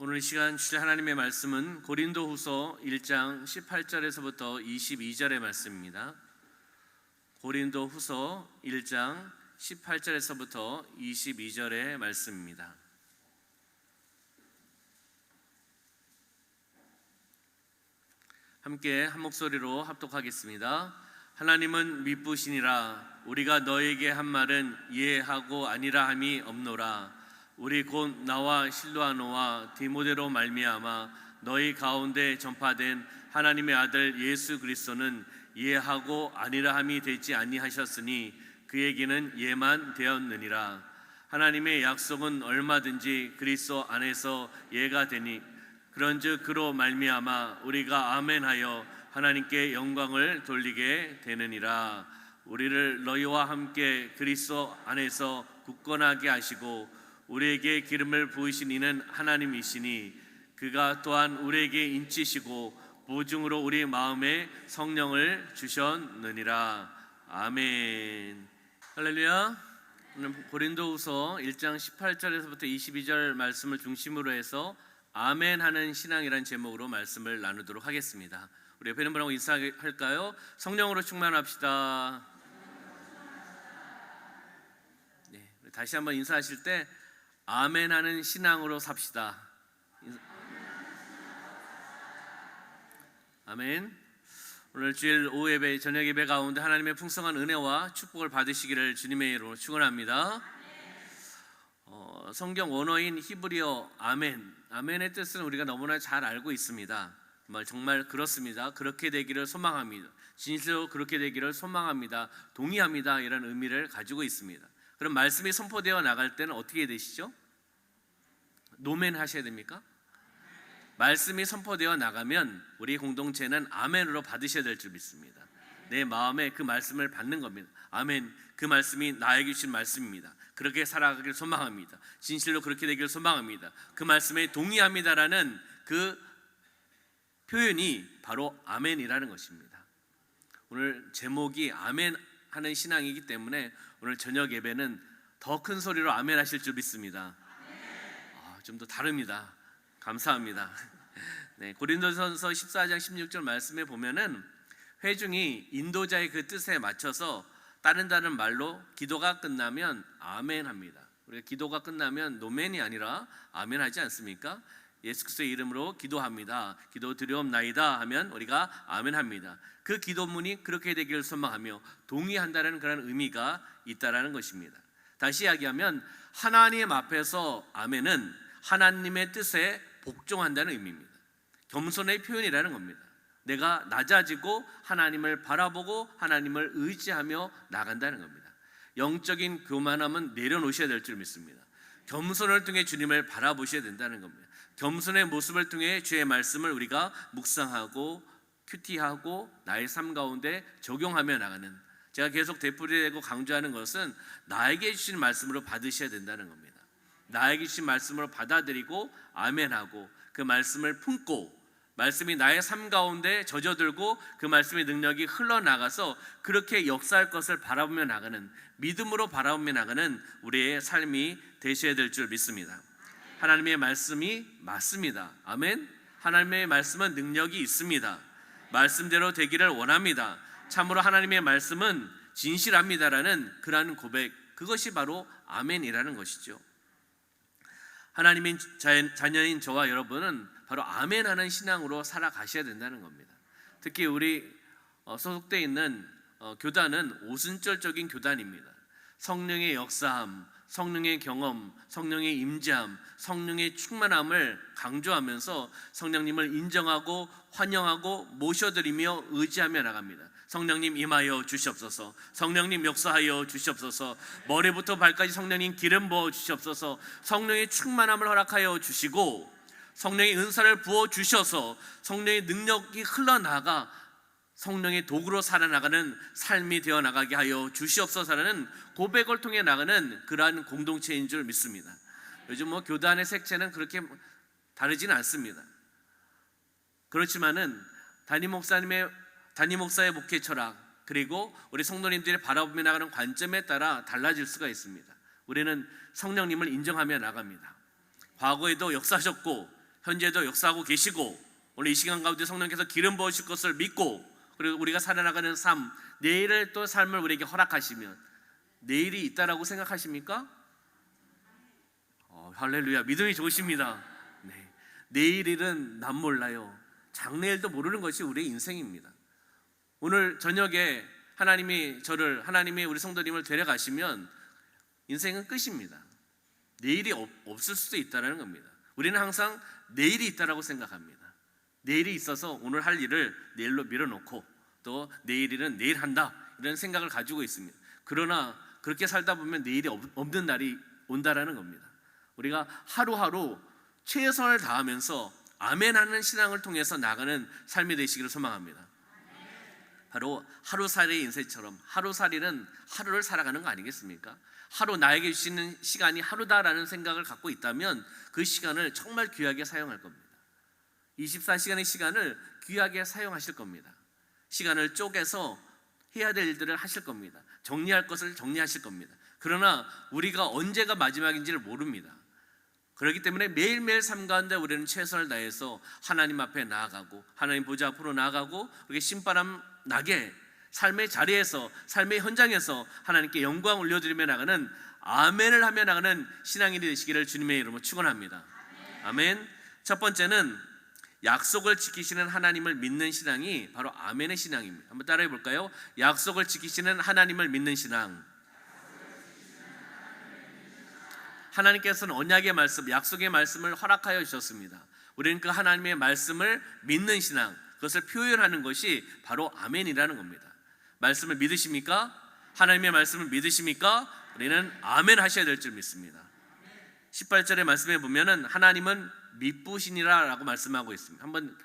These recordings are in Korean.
오늘 이 시간 주실 하나님의 말씀은 고린도후서 1장 18절에서부터 22절의 말씀입니다. 고린도후서 1장 18절에서부터 22절의 말씀입니다. 함께 한 목소리로 합독하겠습니다. 하나님은 미쁘시니라. 우리가 너에게 한 말은 이해하고 아니라 함이 없노라. 우리 곧 나와 실로아노와 디모데로 말미암아 너희 가운데 전파된 하나님의 아들 예수 그리스도는 이해하고 아니라 함이 되지 아니하셨으니 그에게는 예만 되었느니라. 하나님의 약속은 얼마든지 그리스도 안에서 예가 되니 그런즉 그로 말미암아 우리가 아멘하여 하나님께 영광을 돌리게 되느니라. 우리를 너희와 함께 그리스도 안에서 굳건하게 하시고 우리에게 기름을 부으신 이는 하나님이시니 그가 또한 우리에게 인치시고 보증으로 우리 마음에 성령을 주셨느니라. 아멘. 할렐루야. 오늘 고린도후서 1장 18절에서부터 22절 말씀을 중심으로 해서 아멘 하는 신앙이라는 제목으로 말씀을 나누도록 하겠습니다. 우리 옆에 있는 분하고 인사할까요? 성령으로 충만합시다. 네, 다시 한번 인사하실 때 아멘 하는 신앙으로 삽시다. 아멘. 오늘 주일 오후 예배, 저녁 예배 가운데 하나님의 풍성한 은혜와 축복을 받으시기를 주님의 이름으로 축원합니다. 성경 원어인 히브리어 아멘, 아멘의 뜻은 우리가 너무나 잘 알고 있습니다. 정말 그렇습니다. 그렇게 되기를 소망합니다. 진실로 그렇게 되기를 소망합니다. 동의합니다. 이런 의미를 가지고 있습니다. 그럼 말씀이 선포되어 나갈 때는 어떻게 되시죠? 노멘 하셔야 됩니까? 말씀이 선포되어 나가면 우리 공동체는 아멘으로 받으셔야 될 줄 믿습니다. 내 마음에 그 말씀을 받는 겁니다. 아멘, 그 말씀이 나에게 주신 말씀입니다. 그렇게 살아가길 소망합니다. 진실로 그렇게 되길 소망합니다. 그 말씀에 동의합니다라는 그 표현이 바로 아멘이라는 것입니다. 오늘 제목이 아멘 하는 신앙이기 때문에 오늘 저녁 예배는 더 큰 소리로 아멘 하실 줄 믿습니다. 좀 더 다릅니다. 감사합니다. 네, 고린도전서 14장 16절 말씀에 보면은 회중이 인도자의 그 뜻에 맞춰서 다른 말로 기도가 끝나면 아멘 합니다. 우리가 기도가 끝나면 노멘이 아니라 아멘 하지 않습니까? 예수 그리스도의 이름으로 기도합니다. 기도 드리옵나이다 하면 우리가 아멘 합니다. 그 기도문이 그렇게 되기를 소망하며 동의한다는 그런 의미가 있다라는 것입니다. 다시 이야기하면 하나님 앞에서 아멘은 하나님의 뜻에 복종한다는 의미입니다. 겸손의 표현이라는 겁니다. 내가 낮아지고 하나님을 바라보고 하나님을 의지하며 나간다는 겁니다. 영적인 교만함은 내려놓으셔야 될 줄 믿습니다. 겸손을 통해 주님을 바라보셔야 된다는 겁니다. 겸손의 모습을 통해 주의 말씀을 우리가 묵상하고 큐티하고 나의 삶 가운데 적용하며 나가는, 제가 계속 되풀이되고 강조하는 것은 나에게 주신 말씀으로 받으셔야 된다는 겁니다. 나에게 주신 말씀으로 받아들이고 아멘하고 그 말씀을 품고 말씀이 나의 삶 가운데 젖어들고 그 말씀의 능력이 흘러나가서 그렇게 역사할 것을 바라보며 나가는, 믿음으로 바라보며 나가는 우리의 삶이 되셔야 될 줄 믿습니다. 하나님의 말씀이 맞습니다. 아멘. 하나님의 말씀은 능력이 있습니다. 말씀대로 되기를 원합니다. 참으로 하나님의 말씀은 진실합니다라는 그러한 고백, 그것이 바로 아멘이라는 것이죠. 하나님의 자녀인 저와 여러분은 바로 아멘하는 신앙으로 살아가셔야 된다는 겁니다. 특히 우리 소속되어 있는 교단은 오순절적인 교단입니다. 성령의 역사함, 성령의 경험, 성령의 임재함, 성령의 충만함을 강조하면서 성령님을 인정하고 환영하고 모셔드리며 의지하며 나갑니다. 성령님 임하여 주시옵소서. 성령님 역사하여 주시옵소서. 머리부터 발까지 성령님 기름 부어 주시옵소서. 성령의 충만함을 허락하여 주시고 성령의 은사를 부어 주셔서 성령의 능력이 흘러나가 성령의 도구로 살아나가는 삶이 되어 나가게 하여 주시옵소서라는 고백을 통해 나가는 그러한 공동체인 줄 믿습니다. 요즘 교단의 색채는 그렇게 다르지는 않습니다. 그렇지만은 담임 목사의 목회 철학, 그리고 우리 성도님들이 바라보며 나가는 관점에 따라 달라질 수가 있습니다. 우리는 성령님을 인정하며 나갑니다. 과거에도 역사하셨고 현재도 역사하고 계시고 오늘 이 시간 가운데 성령께서 기름 부으실 것을 믿고 그리고 우리가 살아나가는 삶, 내일의 또 삶을 우리에게 허락하시면 내일이 있다라고 생각하십니까? 할렐루야, 믿음이 좋으십니다. 네. 내일일은 난 몰라요. 장래일도 모르는 것이 우리의 인생입니다. 오늘 저녁에 하나님이 우리 성도님을 데려가시면 인생은 끝입니다. 내일이 없을 수도 있다는 겁니다. 우리는 항상 내일이 있다라고 생각합니다. 내일이 있어서 오늘 할 일을 내일로 밀어놓고 또 내일은 내일 한다 이런 생각을 가지고 있습니다. 그러나 그렇게 살다 보면 내일이 없는 날이 온다라는 겁니다. 우리가 하루하루 최선을 다하면서 아멘하는 신앙을 통해서 나가는 삶이 되시기를 소망합니다. 바로 하루살이의 인생처럼 하루살이는 하루를 살아가는 거 아니겠습니까? 하루 나에게 주시는 시간이 하루다라는 생각을 갖고 있다면 그 시간을 정말 귀하게 사용할 겁니다. 24시간의 시간을 귀하게 사용하실 겁니다. 시간을 쪼개서 해야 될 일들을 하실 겁니다. 정리할 것을 정리하실 겁니다. 그러나 우리가 언제가 마지막인지를 모릅니다. 그렇기 때문에 매일매일 삶 가운데 우리는 최선을 다해서 하나님 앞에 나아가고 하나님 보좌 앞으로 나아가고 그렇게 신바람 나게 삶의 자리에서 삶의 현장에서 하나님께 영광 올려드리며 나가는 아멘을 하며 나가는 신앙인이 되시기를 주님의 이름으로 축원합니다. 아멘. 첫 번째는 약속을 지키시는 하나님을 믿는 신앙이 바로 아멘의 신앙입니다. 한번 따라해 볼까요? 약속을 지키시는 하나님을 믿는 신앙. 하나님께서는 언약의 말씀, 약속의 말씀을 허락하여 주셨습니다. 우리는 그 하나님의 말씀을 믿는 신앙, 그것을 표현하는 것이 바로 아멘이라는 겁니다. 말씀을 믿으십니까? 하나님의 말씀을 믿으십니까? 우리는 아멘 하셔야 될 줄 믿습니다. 18절의 말씀에 보면은 하나님은 미쁘시니라 라고 말씀하고 있습니다. 한번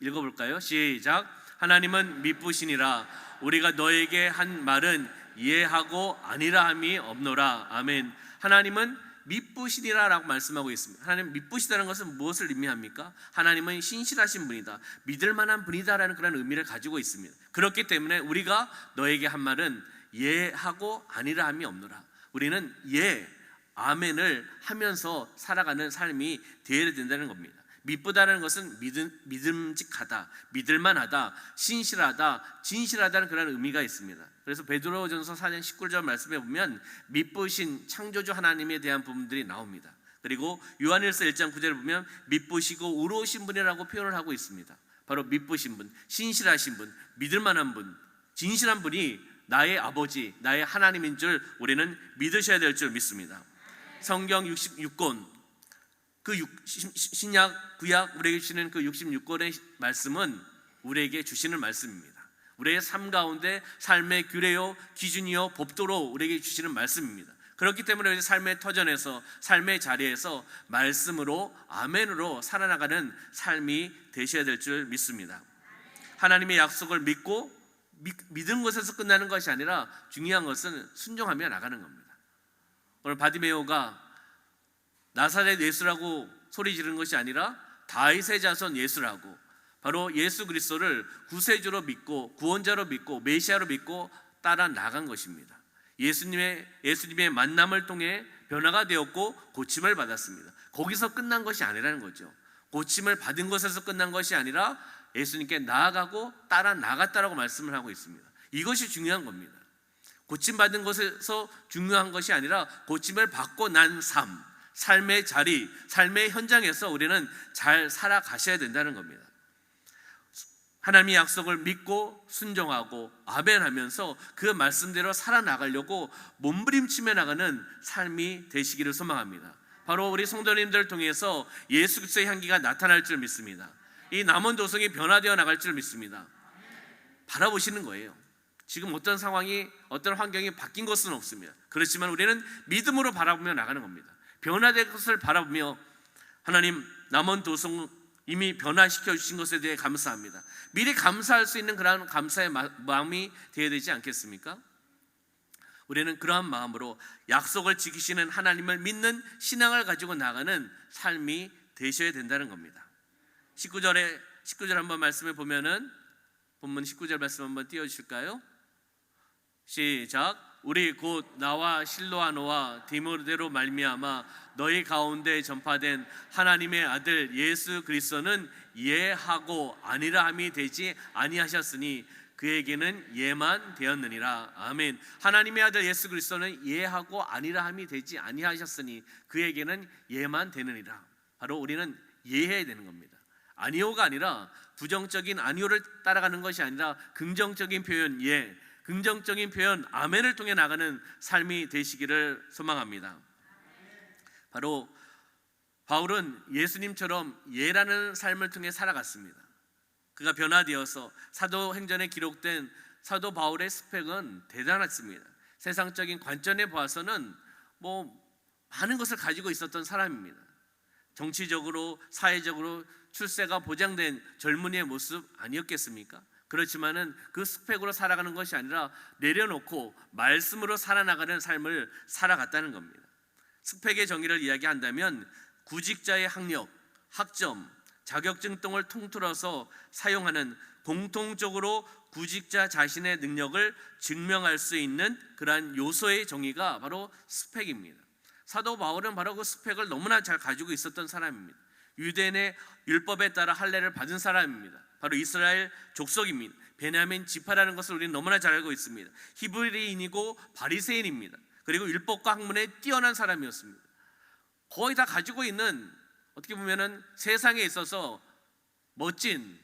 읽어볼까요? 시작. 하나님은 미쁘시니라. 우리가 너에게 한 말은 이해하고 아니라 함이 없노라. 아멘. 하나님은 미쁘시니라 라고 말씀하고 있습니다. 하나님 미쁘시다는 것은 무엇을 의미합니까? 하나님은 신실하신 분이다, 믿을 만한 분이다라는 그런 의미를 가지고 있습니다. 그렇기 때문에 우리가 너에게 한 말은 예하고 아니라 함이 없노라. 우리는 예, 아멘을 하면서 살아가는 삶이 되어야 된다는 겁니다. 미쁘다는 것은 믿음직하다, 믿을만하다, 신실하다, 진실하다는 그런 의미가 있습니다. 그래서 베드로전서 4장 19절 말씀에 보면 미쁘신 창조주 하나님에 대한 부분들이 나옵니다. 그리고 요한일서 1장 9절에 보면 미쁘시고 의로우신 분이라고 표현을 하고 있습니다. 바로 미쁘신 분, 신실하신 분, 믿을만한 분, 진실한 분이 나의 아버지, 나의 하나님인 줄 우리는 믿으셔야 될 줄 믿습니다. 성경 66권, 그 신약, 구약 우리에게 주시는 그 66권의 말씀은 우리에게 주시는 말씀입니다. 우리의 삶 가운데 삶의 규례요, 기준이요, 법도로 우리에게 주시는 말씀입니다. 그렇기 때문에 우리 삶의 터전에서, 삶의 자리에서 말씀으로, 아멘으로 살아나가는 삶이 되셔야 될 줄 믿습니다. 하나님의 약속을 믿고 믿은 것에서 끝나는 것이 아니라 중요한 것은 순종하며 나가는 겁니다. 오늘 바디메오가 나사렛 예수라고 소리 지르는 것이 아니라 다윗의 자손 예수라고, 바로 예수 그리스도를 구세주로 믿고 구원자로 믿고 메시아로 믿고 따라 나간 것입니다. 예수님의 만남을 통해 변화가 되었고 고침을 받았습니다. 거기서 끝난 것이 아니라는 거죠. 고침을 받은 것에서 끝난 것이 아니라 예수님께 나아가고 따라 나갔다라고 말씀을 하고 있습니다. 이것이 중요한 겁니다. 고침받은 것에서 중요한 것이 아니라 고침을 받고 난 삶의 자리, 삶의 현장에서 우리는 잘 살아가셔야 된다는 겁니다. 하나님의 약속을 믿고 순종하고 아멘하면서 그 말씀대로 살아나가려고 몸부림치며 나가는 삶이 되시기를 소망합니다. 바로 우리 성도님들을 통해서 예수 그리스도의 향기가 나타날 줄 믿습니다. 이 남은 도성이 변화되어 나갈 줄 믿습니다. 바라보시는 거예요. 지금 어떤 상황이, 어떤 환경이 바뀐 것은 없습니다. 그렇지만 우리는 믿음으로 바라보며 나가는 겁니다. 변화될 것을 바라보며 하나님, 남은 도성 이미 변화시켜 주신 것에 대해 감사합니다. 미리 감사할 수 있는 그러한 감사의 마음이 되어야 되지 않겠습니까? 우리는 그러한 마음으로 약속을 지키시는 하나님을 믿는 신앙을 가지고 나가는 삶이 되셔야 된다는 겁니다. 19절 한번 말씀을 보면은 본문 19절 말씀 한번 띄워주실까요? 시작. 우리 곧 나와 실로아노와 디모데로 말미암아 너희 가운데 전파된 하나님의 아들 예수 그리스도는 예하고 아니라 함이 되지 아니하셨으니 그에게는 예만 되었느니라. 아멘. 하나님의 아들 예수 그리스도는 예하고 아니라 함이 되지 아니하셨으니 그에게는 예만 되느니라. 바로 우리는 예해야 되는 겁니다. 아니오가 아니라 부정적인 아니오를 따라가는 것이 아니라 긍정적인 표현 예, 긍정적인 표현 아멘을 통해 나가는 삶이 되시기를 소망합니다. 바로 바울은 예수님처럼 예라는 삶을 통해 살아갔습니다. 그가 변화되어서 사도행전에 기록된 사도 바울의 스펙은 대단했습니다. 세상적인 관점에 봐서는 많은 것을 가지고 있었던 사람입니다. 정치적으로 사회적으로 출세가 보장된 젊은이의 모습 아니었겠습니까? 그렇지만은 그 스펙으로 살아가는 것이 아니라 내려놓고 말씀으로 살아나가는 삶을 살아갔다는 겁니다. 스펙의 정의를 이야기한다면 구직자의 학력, 학점, 자격증 등을 통틀어서 사용하는 공통적으로 구직자 자신의 능력을 증명할 수 있는 그러한 요소의 정의가 바로 스펙입니다. 사도 바울은 바로 그 스펙을 너무나 잘 가지고 있었던 사람입니다. 유대인의 율법에 따라 할례를 받은 사람입니다. 바로 이스라엘 족속입니다. 베냐민 지파라는 것을 우리는 너무나 잘 알고 있습니다. 히브리인이고 바리새인입니다. 그리고 율법과 학문에 뛰어난 사람이었습니다. 거의 다 가지고 있는, 어떻게 보면은 세상에 있어서 멋진,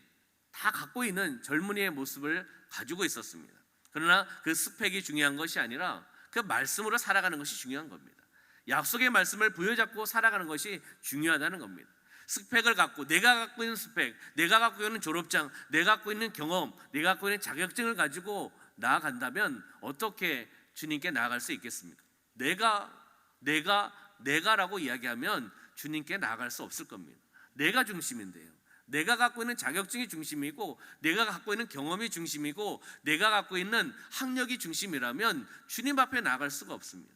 다 갖고 있는 젊은이의 모습을 가지고 있었습니다. 그러나 그 스펙이 중요한 것이 아니라 그 말씀으로 살아가는 것이 중요한 겁니다. 약속의 말씀을 부여잡고 살아가는 것이 중요하다는 겁니다. 스펙을 갖고, 내가 갖고 있는 스펙, 내가 갖고 있는 졸업장, 내가 갖고 있는 경험, 내가 갖고 있는 자격증을 가지고 나아간다면 어떻게 주님께 나아갈 수 있겠습니까? 내가라고 이야기하면 주님께 나아갈 수 없을 겁니다. 내가 중심인데요. 내가 갖고 있는 자격증이 중심이고, 내가 갖고 있는 경험이 중심이고, 내가 갖고 있는 학력이 중심이라면 주님 앞에 나아갈 수가 없습니다.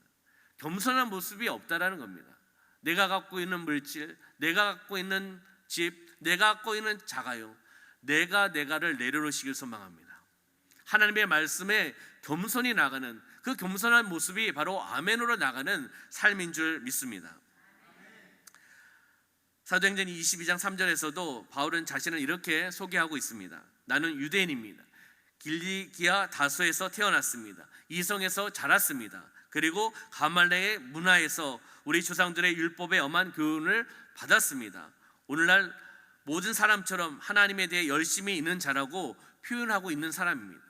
겸손한 모습이 없다라는 겁니다. 내가 갖고 있는 물질, 내가 갖고 있는 집, 내가 갖고 있는 자가용, 내가를 내려놓으시길 소망합니다. 하나님의 말씀에 겸손히 나가는 그 겸손한 모습이 바로 아멘으로 나가는 삶인 줄 믿습니다. 사도행전 22장 3절에서도 바울은 자신을 이렇게 소개하고 있습니다. 나는 유대인입니다. 길리기아 다소에서 태어났습니다. 이성에서 자랐습니다. 그리고 가말레의 문화에서 우리 조상들의 율법에 엄한 교훈을 받았습니다. 오늘날 모든 사람처럼 하나님에 대해 열심히 있는 자라고 표현하고 있는 사람입니다.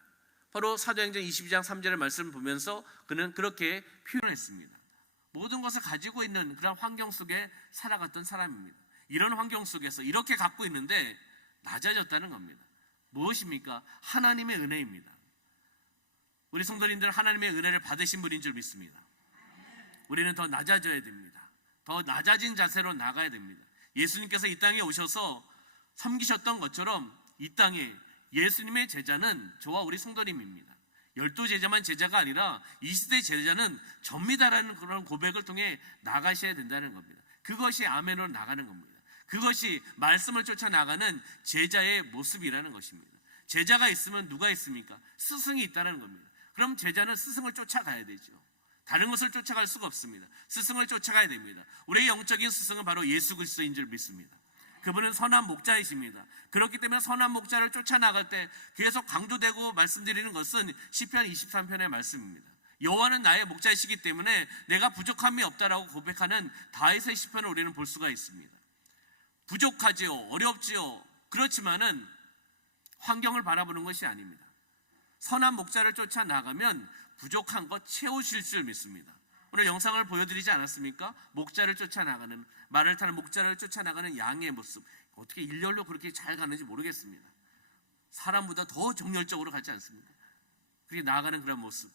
바로 사도행전 22장 3절의 말씀을 보면서 그는 그렇게 표현했습니다. 모든 것을 가지고 있는 그런 환경 속에 살아갔던 사람입니다. 이런 환경 속에서 이렇게 갖고 있는데 낮아졌다는 겁니다. 무엇입니까? 하나님의 은혜입니다. 우리 성도님들 하나님의 은혜를 받으신 분인 줄 믿습니다. 우리는 더 낮아져야 됩니다. 더 낮아진 자세로 나가야 됩니다. 예수님께서 이 땅에 오셔서 섬기셨던 것처럼 이 땅에 예수님의 제자는 저와 우리 성도님입니다. 12제자만 제자가 아니라 이 시대의 제자는 접니다라는 그런 고백을 통해 나가셔야 된다는 겁니다. 그것이 아멘으로 나가는 겁니다. 그것이 말씀을 쫓아 나가는 제자의 모습이라는 것입니다. 제자가 있으면 누가 있습니까? 스승이 있다는 겁니다. 그럼 제자는 스승을 쫓아가야 되죠. 다른 것을 쫓아갈 수가 없습니다. 스승을 쫓아가야 됩니다. 우리의 영적인 스승은 바로 예수 그리스도인 줄 믿습니다. 그분은 선한 목자이십니다. 그렇기 때문에 선한 목자를 쫓아나갈 때 계속 강조되고 말씀드리는 것은 시편 23편의 말씀입니다. 여호와는 나의 목자이시기 때문에 내가 부족함이 없다라고 고백하는 다윗의 시편을 우리는 볼 수가 있습니다. 부족하지요, 어렵지요. 그렇지만은 환경을 바라보는 것이 아닙니다. 선한 목자를 쫓아 나가면 부족한 것 채우실 줄 믿습니다. 오늘 영상을 보여드리지 않았습니까? 목자를 쫓아나가는, 말을 타는 목자를 쫓아나가는 양의 모습. 어떻게 일렬로 그렇게 잘 가는지 모르겠습니다. 사람보다 더 정열적으로 가지 않습니까? 그렇게 나아가는 그런 모습,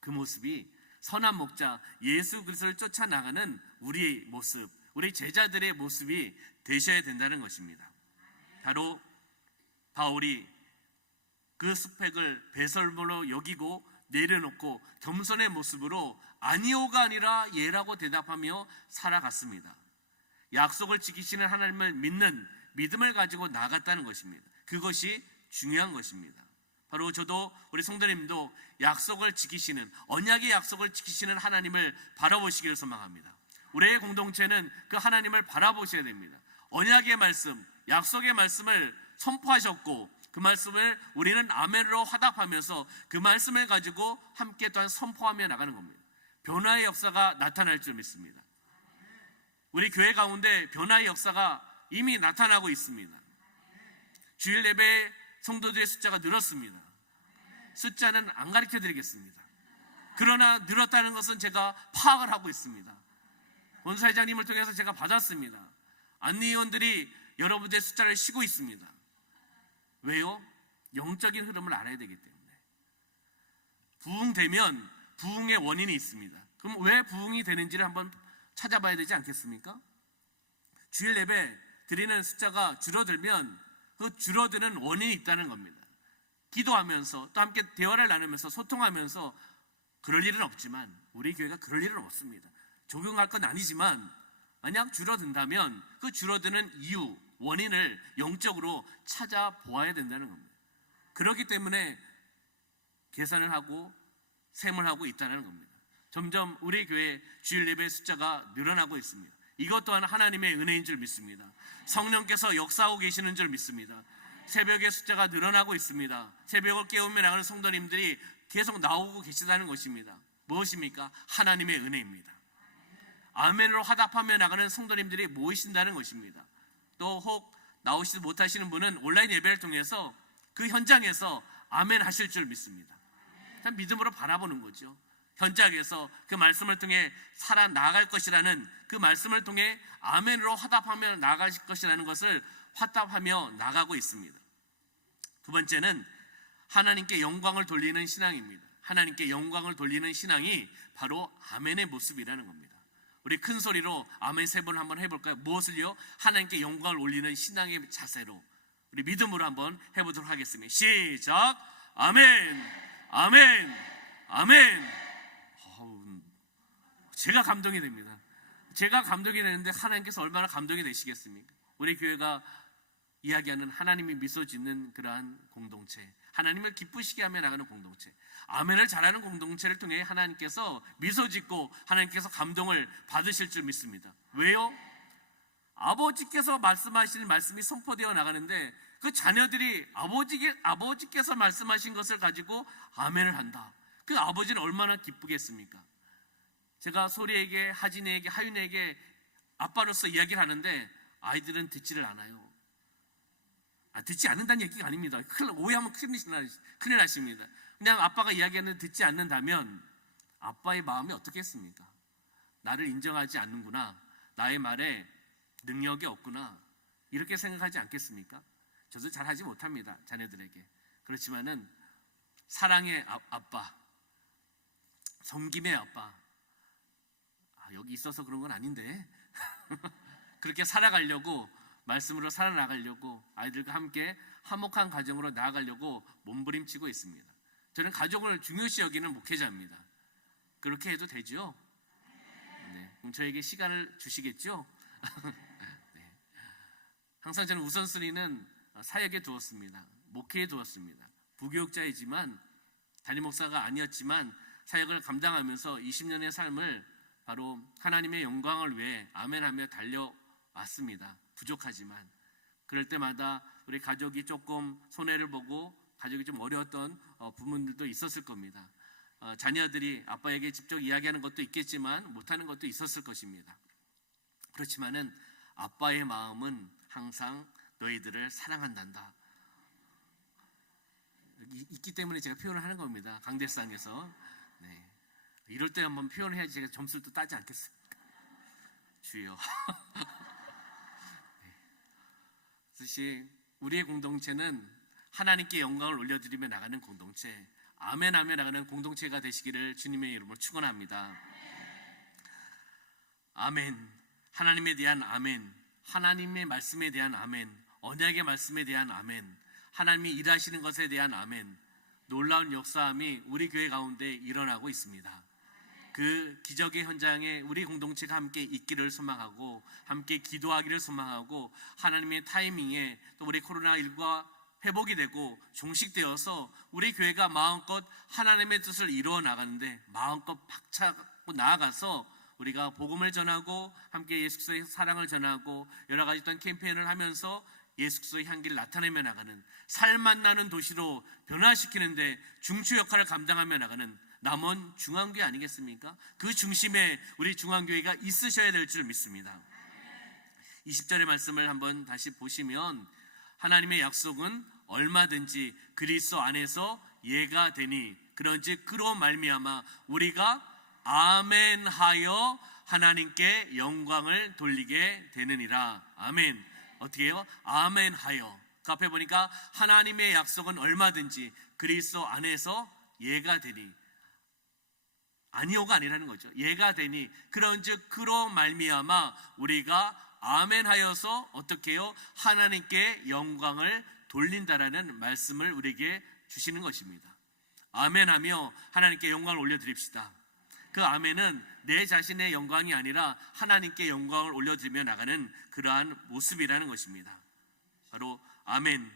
그 모습이 선한 목자 예수 그리스도를 쫓아나가는 우리의 모습, 우리 제자들의 모습이 되셔야 된다는 것입니다. 바로 바울이 그 스펙을 배설물로 여기고 내려놓고 겸손의 모습으로 아니오가 아니라 예라고 대답하며 살아갔습니다. 약속을 지키시는 하나님을 믿는 믿음을 가지고 나갔다는 것입니다. 그것이 중요한 것입니다. 바로 저도 우리 성도님도 약속을 지키시는, 언약의 약속을 지키시는 하나님을 바라보시기를 소망합니다. 우리의 공동체는 그 하나님을 바라보셔야 됩니다. 언약의 말씀, 약속의 말씀을 선포하셨고 그 말씀을 우리는 아멘으로 화답하면서 그 말씀을 가지고 함께 또한 선포하며 나가는 겁니다. 변화의 역사가 나타날 줄 믿습니다. 우리 교회 가운데 변화의 역사가 이미 나타나고 있습니다. 주일 예배 성도들의 숫자가 늘었습니다. 숫자는 안 가르쳐 드리겠습니다. 그러나 늘었다는 것은 제가 파악을 하고 있습니다. 본사회장님을 통해서 제가 받았습니다. 안리의원들이 여러분들의 숫자를 쉬고 있습니다. 왜요? 영적인 흐름을 알아야 되기 때문에. 부흥되면 부흥의 원인이 있습니다. 그럼 왜 부흥이 되는지를 한번 찾아봐야 되지 않겠습니까? 주일 예배 드리는 숫자가 줄어들면 그 줄어드는 원인이 있다는 겁니다. 기도하면서 또 함께 대화를 나누면서 소통하면서 그럴 일은 없지만, 우리 교회가 그럴 일은 없습니다. 적용할 건 아니지만 만약 줄어든다면 그 줄어드는 이유, 원인을 영적으로 찾아보아야 된다는 겁니다. 그렇기 때문에 계산을 하고 셈을 하고 있다는 겁니다. 점점 우리 교회 주일 예배 숫자가 늘어나고 있습니다. 이것 또한 하나님의 은혜인 줄 믿습니다. 성령께서 역사하고 계시는 줄 믿습니다. 새벽의 숫자가 늘어나고 있습니다. 새벽을 깨우며 나가는 성도님들이 계속 나오고 계시다는 것입니다. 무엇입니까? 하나님의 은혜입니다. 아멘으로 화답하며 나가는 성도님들이 모이신다는 것입니다. 또 혹 나오시지 못하시는 분은 온라인 예배를 통해서 그 현장에서 아멘 하실 줄 믿습니다. 참 믿음으로 바라보는 거죠. 현장에서 그 말씀을 통해 살아나갈 것이라는, 그 말씀을 통해 아멘으로 화답하며 나가실 것이라는 것을 화답하며 나가고 있습니다. 두 번째는 하나님께 영광을 돌리는 신앙입니다. 하나님께 영광을 돌리는 신앙이 바로 아멘의 모습이라는 겁니다. 우리 큰 소리로 아멘 3번 한번 해볼까요? 무엇을요? 하나님께 영광을 올리는 신앙의 자세로, 우리 믿음으로 한번 해보도록 하겠습니다. 시작! 아멘! 아멘! 아멘! 제가 감동이 됩니다. 제가 감동이 되는데 하나님께서 얼마나 감동이 되시겠습니까? 우리 교회가 이야기하는 하나님이 미소 짓는 그러한 공동체, 하나님을 기쁘시게 하며 나가는 공동체, 아멘을 잘하는 공동체를 통해 하나님께서 미소 짓고 하나님께서 감동을 받으실 줄 믿습니다. 왜요? 아버지께서 말씀하시는 말씀이 선포되어 나가는데 그 자녀들이 아버지께서 말씀하신 것을 가지고 아멘을 한다. 그 아버지는 얼마나 기쁘겠습니까? 제가 소리에게, 하진에게, 하윤에게 아빠로서 이야기를 하는데 아이들은 듣지를 않아요. 듣지 않는다는 얘기가 아닙니다. 오해하면 큰일 나십니다. 그냥 아빠가 이야기하는데 듣지 않는다면 아빠의 마음이 어떻겠습니까? 나를 인정하지 않는구나, 나의 말에 능력이 없구나, 이렇게 생각하지 않겠습니까? 저도 잘하지 못합니다, 자녀들에게. 그렇지만은 사랑의 아빠, 섬김의 아빠, 여기 있어서 그런 건 아닌데 그렇게 살아가려고, 말씀으로 살아나가려고, 아이들과 함께 화목한 가정으로 나아가려고 몸부림치고 있습니다. 저는 가족을 중요시 여기는 목회자입니다. 그렇게 해도 되죠? 네, 그럼 저에게 시간을 주시겠죠? 네. 항상 저는 우선순위는 사역에 두었습니다. 목회에 두었습니다. 부교육자이지만, 담임 목사가 아니었지만 사역을 감당하면서 20년의 삶을 바로 하나님의 영광을 위해 아멘하며 달려왔습니다. 부족하지만 그럴 때마다 우리 가족이 조금 손해를 보고 가족이 좀 어려웠던 부분들도 있었을 겁니다. 자녀들이 아빠에게 직접 이야기하는 것도 있겠지만 못하는 것도 있었을 것입니다. 그렇지만은 아빠의 마음은 항상 너희들을 사랑한단다. 있기 때문에 제가 표현을 하는 겁니다. 강대상에서. 네. 이럴 때 한번 표현을 해야지 제가 점수를 또 따지 않겠습니까? 주여. 네. 그것이 우리의 공동체는 하나님께 영광을 올려드리며 나가는 공동체, 아멘하며 나가는 공동체가 되시기를 주님의 이름으로 축원합니다. 아멘. 하나님에 대한 아멘, 하나님의 말씀에 대한 아멘, 언약의 말씀에 대한 아멘, 하나님이 일하시는 것에 대한 아멘, 놀라운 역사함이 우리 교회 가운데 일어나고 있습니다. 그 기적의 현장에 우리 공동체가 함께 있기를 소망하고 함께 기도하기를 소망하고 하나님의 타이밍에 또 우리 코로나19가 회복이 되고 종식되어서 우리 교회가 마음껏 하나님의 뜻을 이루어 나가는데 마음껏 박차고 나아가서 우리가 복음을 전하고 함께 예수 그리스도의 사랑을 전하고 여러 가지 어떤 캠페인을 하면서 예수 그리스도의 향기를 나타내며 나가는 살맛 나는 도시로 변화시키는데 중추 역할을 감당하며 나가는 남원 중앙교회 아니겠습니까? 그 중심에 우리 중앙교회가 있으셔야 될 줄 믿습니다. 20절의 말씀을 한번 다시 보시면 하나님의 약속은 얼마든지 그리스도 안에서 예가 되니 그런즉 그로 말미암아 우리가 아멘하여 하나님께 영광을 돌리게 되느니라. 아멘. 어떻게 해요? 아멘하여. 그 앞에 보니까 하나님의 약속은 얼마든지 그리스도 안에서 예가 되니, 아니오가 아니라는 거죠. 예가 되니 그런즉 그로 말미암아 우리가 아멘하여서 어떻게 해요? 하나님께 영광을 돌린다라는 말씀을 우리에게 주시는 것입니다. 아멘하며 하나님께 영광을 올려드립시다. 그 아멘은 내 자신의 영광이 아니라 하나님께 영광을 올려드리며 나가는 그러한 모습이라는 것입니다. 바로 아멘.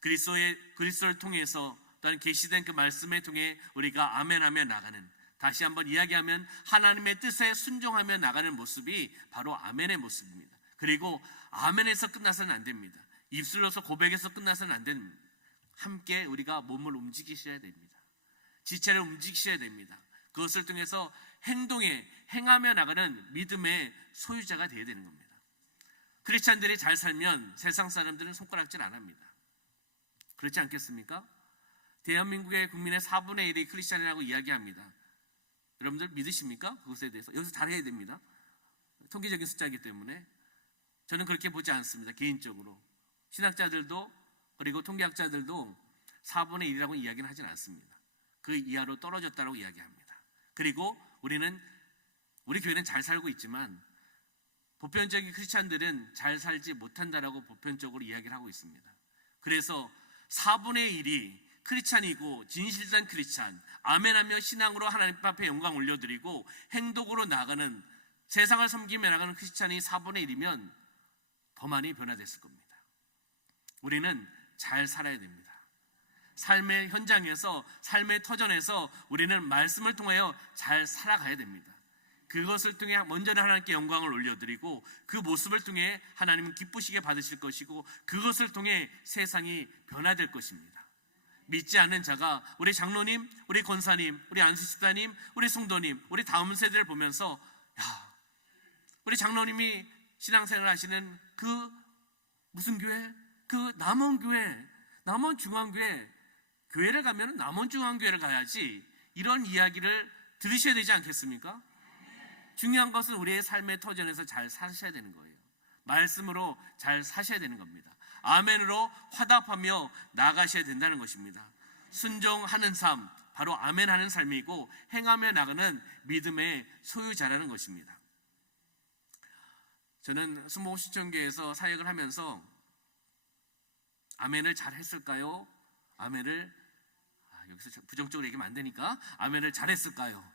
그리스도를 통해서 또한 계시된 그 말씀을 통해 우리가 아멘하며 나가는, 다시 한번 이야기하면 하나님의 뜻에 순종하며 나가는 모습이 바로 아멘의 모습입니다. 그리고 아멘에서 끝나서는 안 됩니다. 입술로서 고백에서 끝나서는 안 됩니다. 함께 우리가 몸을 움직이셔야 됩니다. 지체를 움직이셔야 됩니다. 그것을 통해서 행하며 나가는 믿음의 소유자가 되어야 되는 겁니다. 크리스찬들이 잘 살면 세상 사람들은 손가락질 안 합니다. 그렇지 않겠습니까? 대한민국의 국민의 4분의 1이 크리스찬이라고 이야기합니다. 여러분들 믿으십니까? 그것에 대해서 여기서 잘해야 됩니다. 통계적인 숫자이기 때문에 저는 그렇게 보지 않습니다. 개인적으로 신학자들도 그리고 통계학자들도 4분의 1이라고 이야기는 하진 않습니다. 그 이하로 떨어졌다고 이야기합니다. 그리고 우리 교회는 잘 살고 있지만 보편적인 크리스찬들은 잘 살지 못한다라고 보편적으로 이야기를 하고 있습니다. 그래서 4분의 1이 크리스찬이고 진실된 크리스찬, 아멘하며 신앙으로 하나님 앞에 영광 올려드리고 행동으로 나가는, 세상을 섬기며 나가는 크리스찬이 4분의 1이면 더 많이 변화됐을 겁니다. 우리는 잘 살아야 됩니다. 삶의 현장에서, 삶의 터전에서 우리는 말씀을 통하여 잘 살아가야 됩니다. 그것을 통해 먼저는 하나님께 영광을 올려드리고 그 모습을 통해 하나님은 기쁘시게 받으실 것이고 그것을 통해 세상이 변화될 것입니다. 믿지 않는 자가 우리 장로님, 우리 권사님, 우리 안수집사님, 우리 성도님, 우리 다음 세대를 보면서 우리 장로님이 신앙생활 하시는 그 무슨 교회? 그 남원교회, 남원중앙교회, 교회를 가면 남원중앙교회를 가야지, 이런 이야기를 들으셔야 되지 않겠습니까? 중요한 것은 우리의 삶의 터전에서 잘 사셔야 되는 거예요. 말씀으로 잘 사셔야 되는 겁니다. 아멘으로 화답하며 나가셔야 된다는 것입니다. 순종하는 삶, 바로 아멘하는 삶이고 행하며 나가는 믿음의 소유자라는 것입니다. 저는 순복음시청교회에서 사역을 하면서 아멘을 잘 했을까요? 아멘을 여기서 부정적으로 얘기하면 안 되니까 아멘을 잘 했을까요?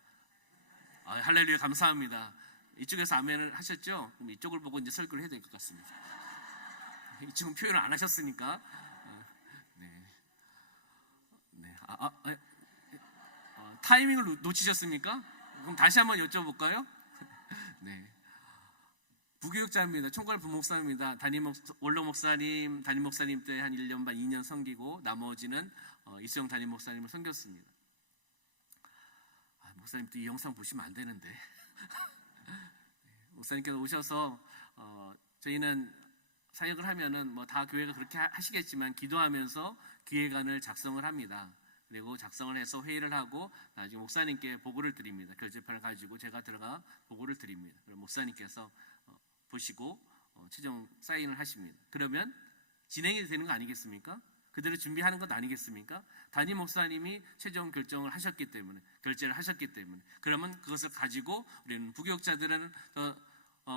할렐루야, 감사합니다. 이쪽에서 아멘을 하셨죠? 그럼 이쪽을 보고 이제 설교를 해야 될 것 같습니다. 이쪽은 표현을 안 하셨으니까. 타이밍을 놓치셨습니까? 그럼 다시 한번 여쭤볼까요? 네. 부교육자입니다. 총괄 부목사입니다. 원로 목사님, 담임 목사님 때 한 1년 반, 2년 섬기고 나머지는 이수영 담임 목사님을 섬겼습니다. 목사님 또 이 영상 보시면 안 되는데. 목사님께서 오셔서 저희는 사역을 하면은 뭐 다 교회가 그렇게 하시겠지만 기도하면서 기획안을 작성을 합니다. 그리고 작성을 해서 회의를 하고 나중에 목사님께 보고를 드립니다. 결제판을 가지고 제가 들어가 보고를 드립니다. 그럼 목사님께서 보시고 최종 사인을 하십니다. 그러면 진행이 되는 거 아니겠습니까? 그대로 준비하는 것 아니겠습니까? 담임 목사님이 최종 결정을 하셨기 때문에, 결제를 하셨기 때문에, 그러면 그것을 가지고 우리는 부교육자들은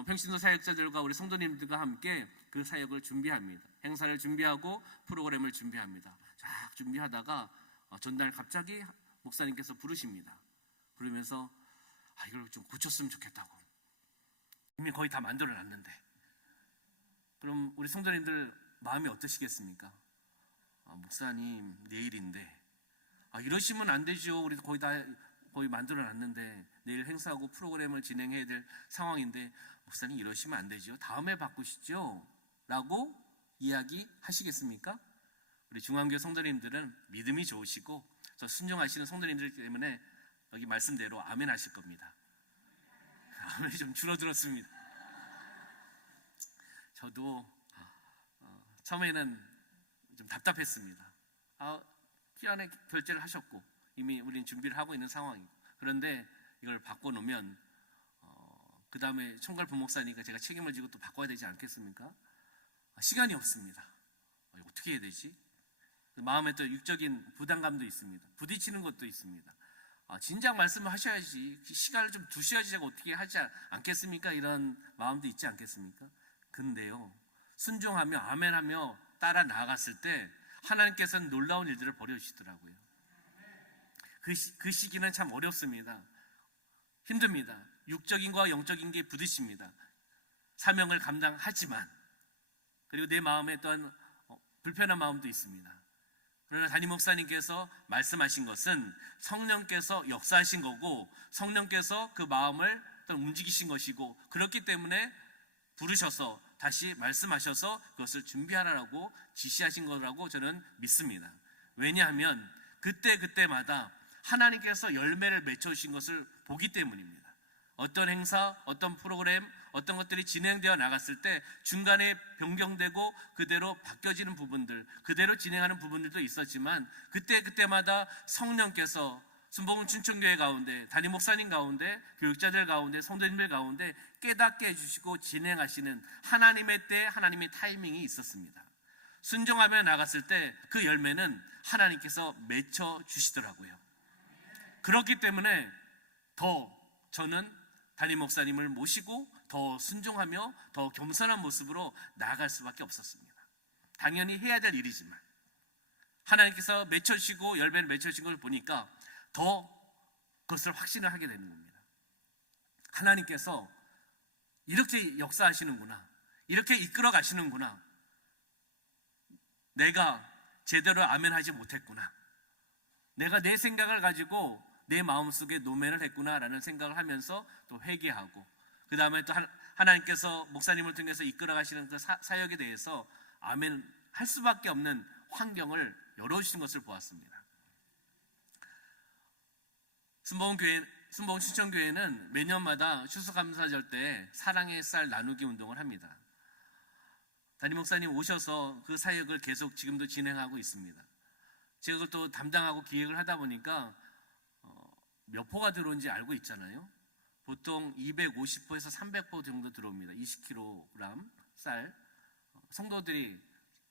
평신도 사역자들과 우리 성도님들과 함께 그 사역을 준비합니다. 행사를 준비하고 프로그램을 준비합니다. 쫙 준비하다가 전날 갑자기 목사님께서 부르십니다. 부르면서 이걸 좀 고쳤으면 좋겠다고. 이미 거의 다 만들어놨는데. 그럼 우리 성도님들 마음이 어떠시겠습니까? 목사님 내일인데 이러시면 안 되죠. 우리 거의 만들어놨는데 내일 행사하고 프로그램을 진행해야 될 상황인데 목사님 이러시면 안 되죠. 다음에 바꾸시죠. 라고 이야기하시겠습니까? 우리 중앙교회 성도님들은 믿음이 좋으시고 저 순종하시는 성도님들 때문에 여기 말씀대로 아멘 하실 겁니다. 아멘이 좀 줄어들었습니다. 저도 처음에는 좀 답답했습니다. 티 안에 결제를 하셨고 이미 우리는 준비를 하고 있는 상황이고, 그런데 이걸 바꿔놓으면 그 다음에 총괄 부목사니까 제가 책임을 지고 또 바꿔야 되지 않겠습니까? 시간이 없습니다. 어떻게 해야 되지? 마음에 또 육적인 부담감도 있습니다. 부딪히는 것도 있습니다. 진작 말씀을 하셔야지, 시간을 좀 두셔야지 제가 어떻게 하지 않겠습니까? 이런 마음도 있지 않겠습니까? 근데요, 순종하며 아멘하며 따라 나아갔을 때 하나님께서는 놀라운 일들을 벌여주시더라고요. 그 시기는 참 어렵습니다. 힘듭니다. 육적인 것과 영적인 게 부딪힙니다. 사명을 감당하지만, 그리고 내 마음에 또한 불편한 마음도 있습니다. 그러나 담임 목사님께서 말씀하신 것은 성령께서 역사하신 거고, 성령께서 그 마음을 또 움직이신 것이고, 그렇기 때문에 부르셔서 다시 말씀하셔서 그것을 준비하라고 지시하신 거라고 저는 믿습니다. 왜냐하면 그때마다 하나님께서 열매를 맺혀주신 것을 보기 때문입니다. 어떤 행사, 어떤 프로그램, 어떤 것들이 진행되어 나갔을 때 중간에 변경되고 그대로 바뀌어지는 부분들, 그대로 진행하는 부분들도 있었지만 그때마다 성령께서 순복음 춘천교회 가운데, 담임 목사님 가운데, 교육자들 가운데, 성도님들 가운데 깨닫게 해주시고 진행하시는 하나님의 때, 하나님의 타이밍이 있었습니다. 순종하며 나갔을 때 그 열매는 하나님께서 맺혀주시더라고요. 그렇기 때문에 더 저는 담임 목사님을 모시고 더 순종하며 더 겸손한 모습으로 나아갈 수밖에 없었습니다. 당연히 해야 될 일이지만 하나님께서 맺혀주시고 열매를 맺혀주신 걸 보니까 더 그것을 확신을 하게 되는 겁니다. 하나님께서 이렇게 역사하시는구나, 이렇게 이끌어 가시는구나, 내가 제대로 아멘하지 못했구나, 내가 내 생각을 가지고 내 마음속에 노면을 했구나라는 생각을 하면서 또 회개하고, 그 다음에 또 하나님께서 목사님을 통해서 이끌어 가시는 그 사역에 대해서 아멘 할 수밖에 없는 환경을 열어주신 것을 보았습니다. 순복음 춘천교회는 매년마다 추수감사절 때 사랑의 쌀 나누기 운동을 합니다. 담임 목사님 오셔서 그 사역을 계속 지금도 진행하고 있습니다. 제가 그걸 또 담당하고 기획을 하다 보니까 몇 포가 들어온지 알고 있잖아요. 보통 250포에서 300포 정도 들어옵니다. 20kg 쌀. 성도들이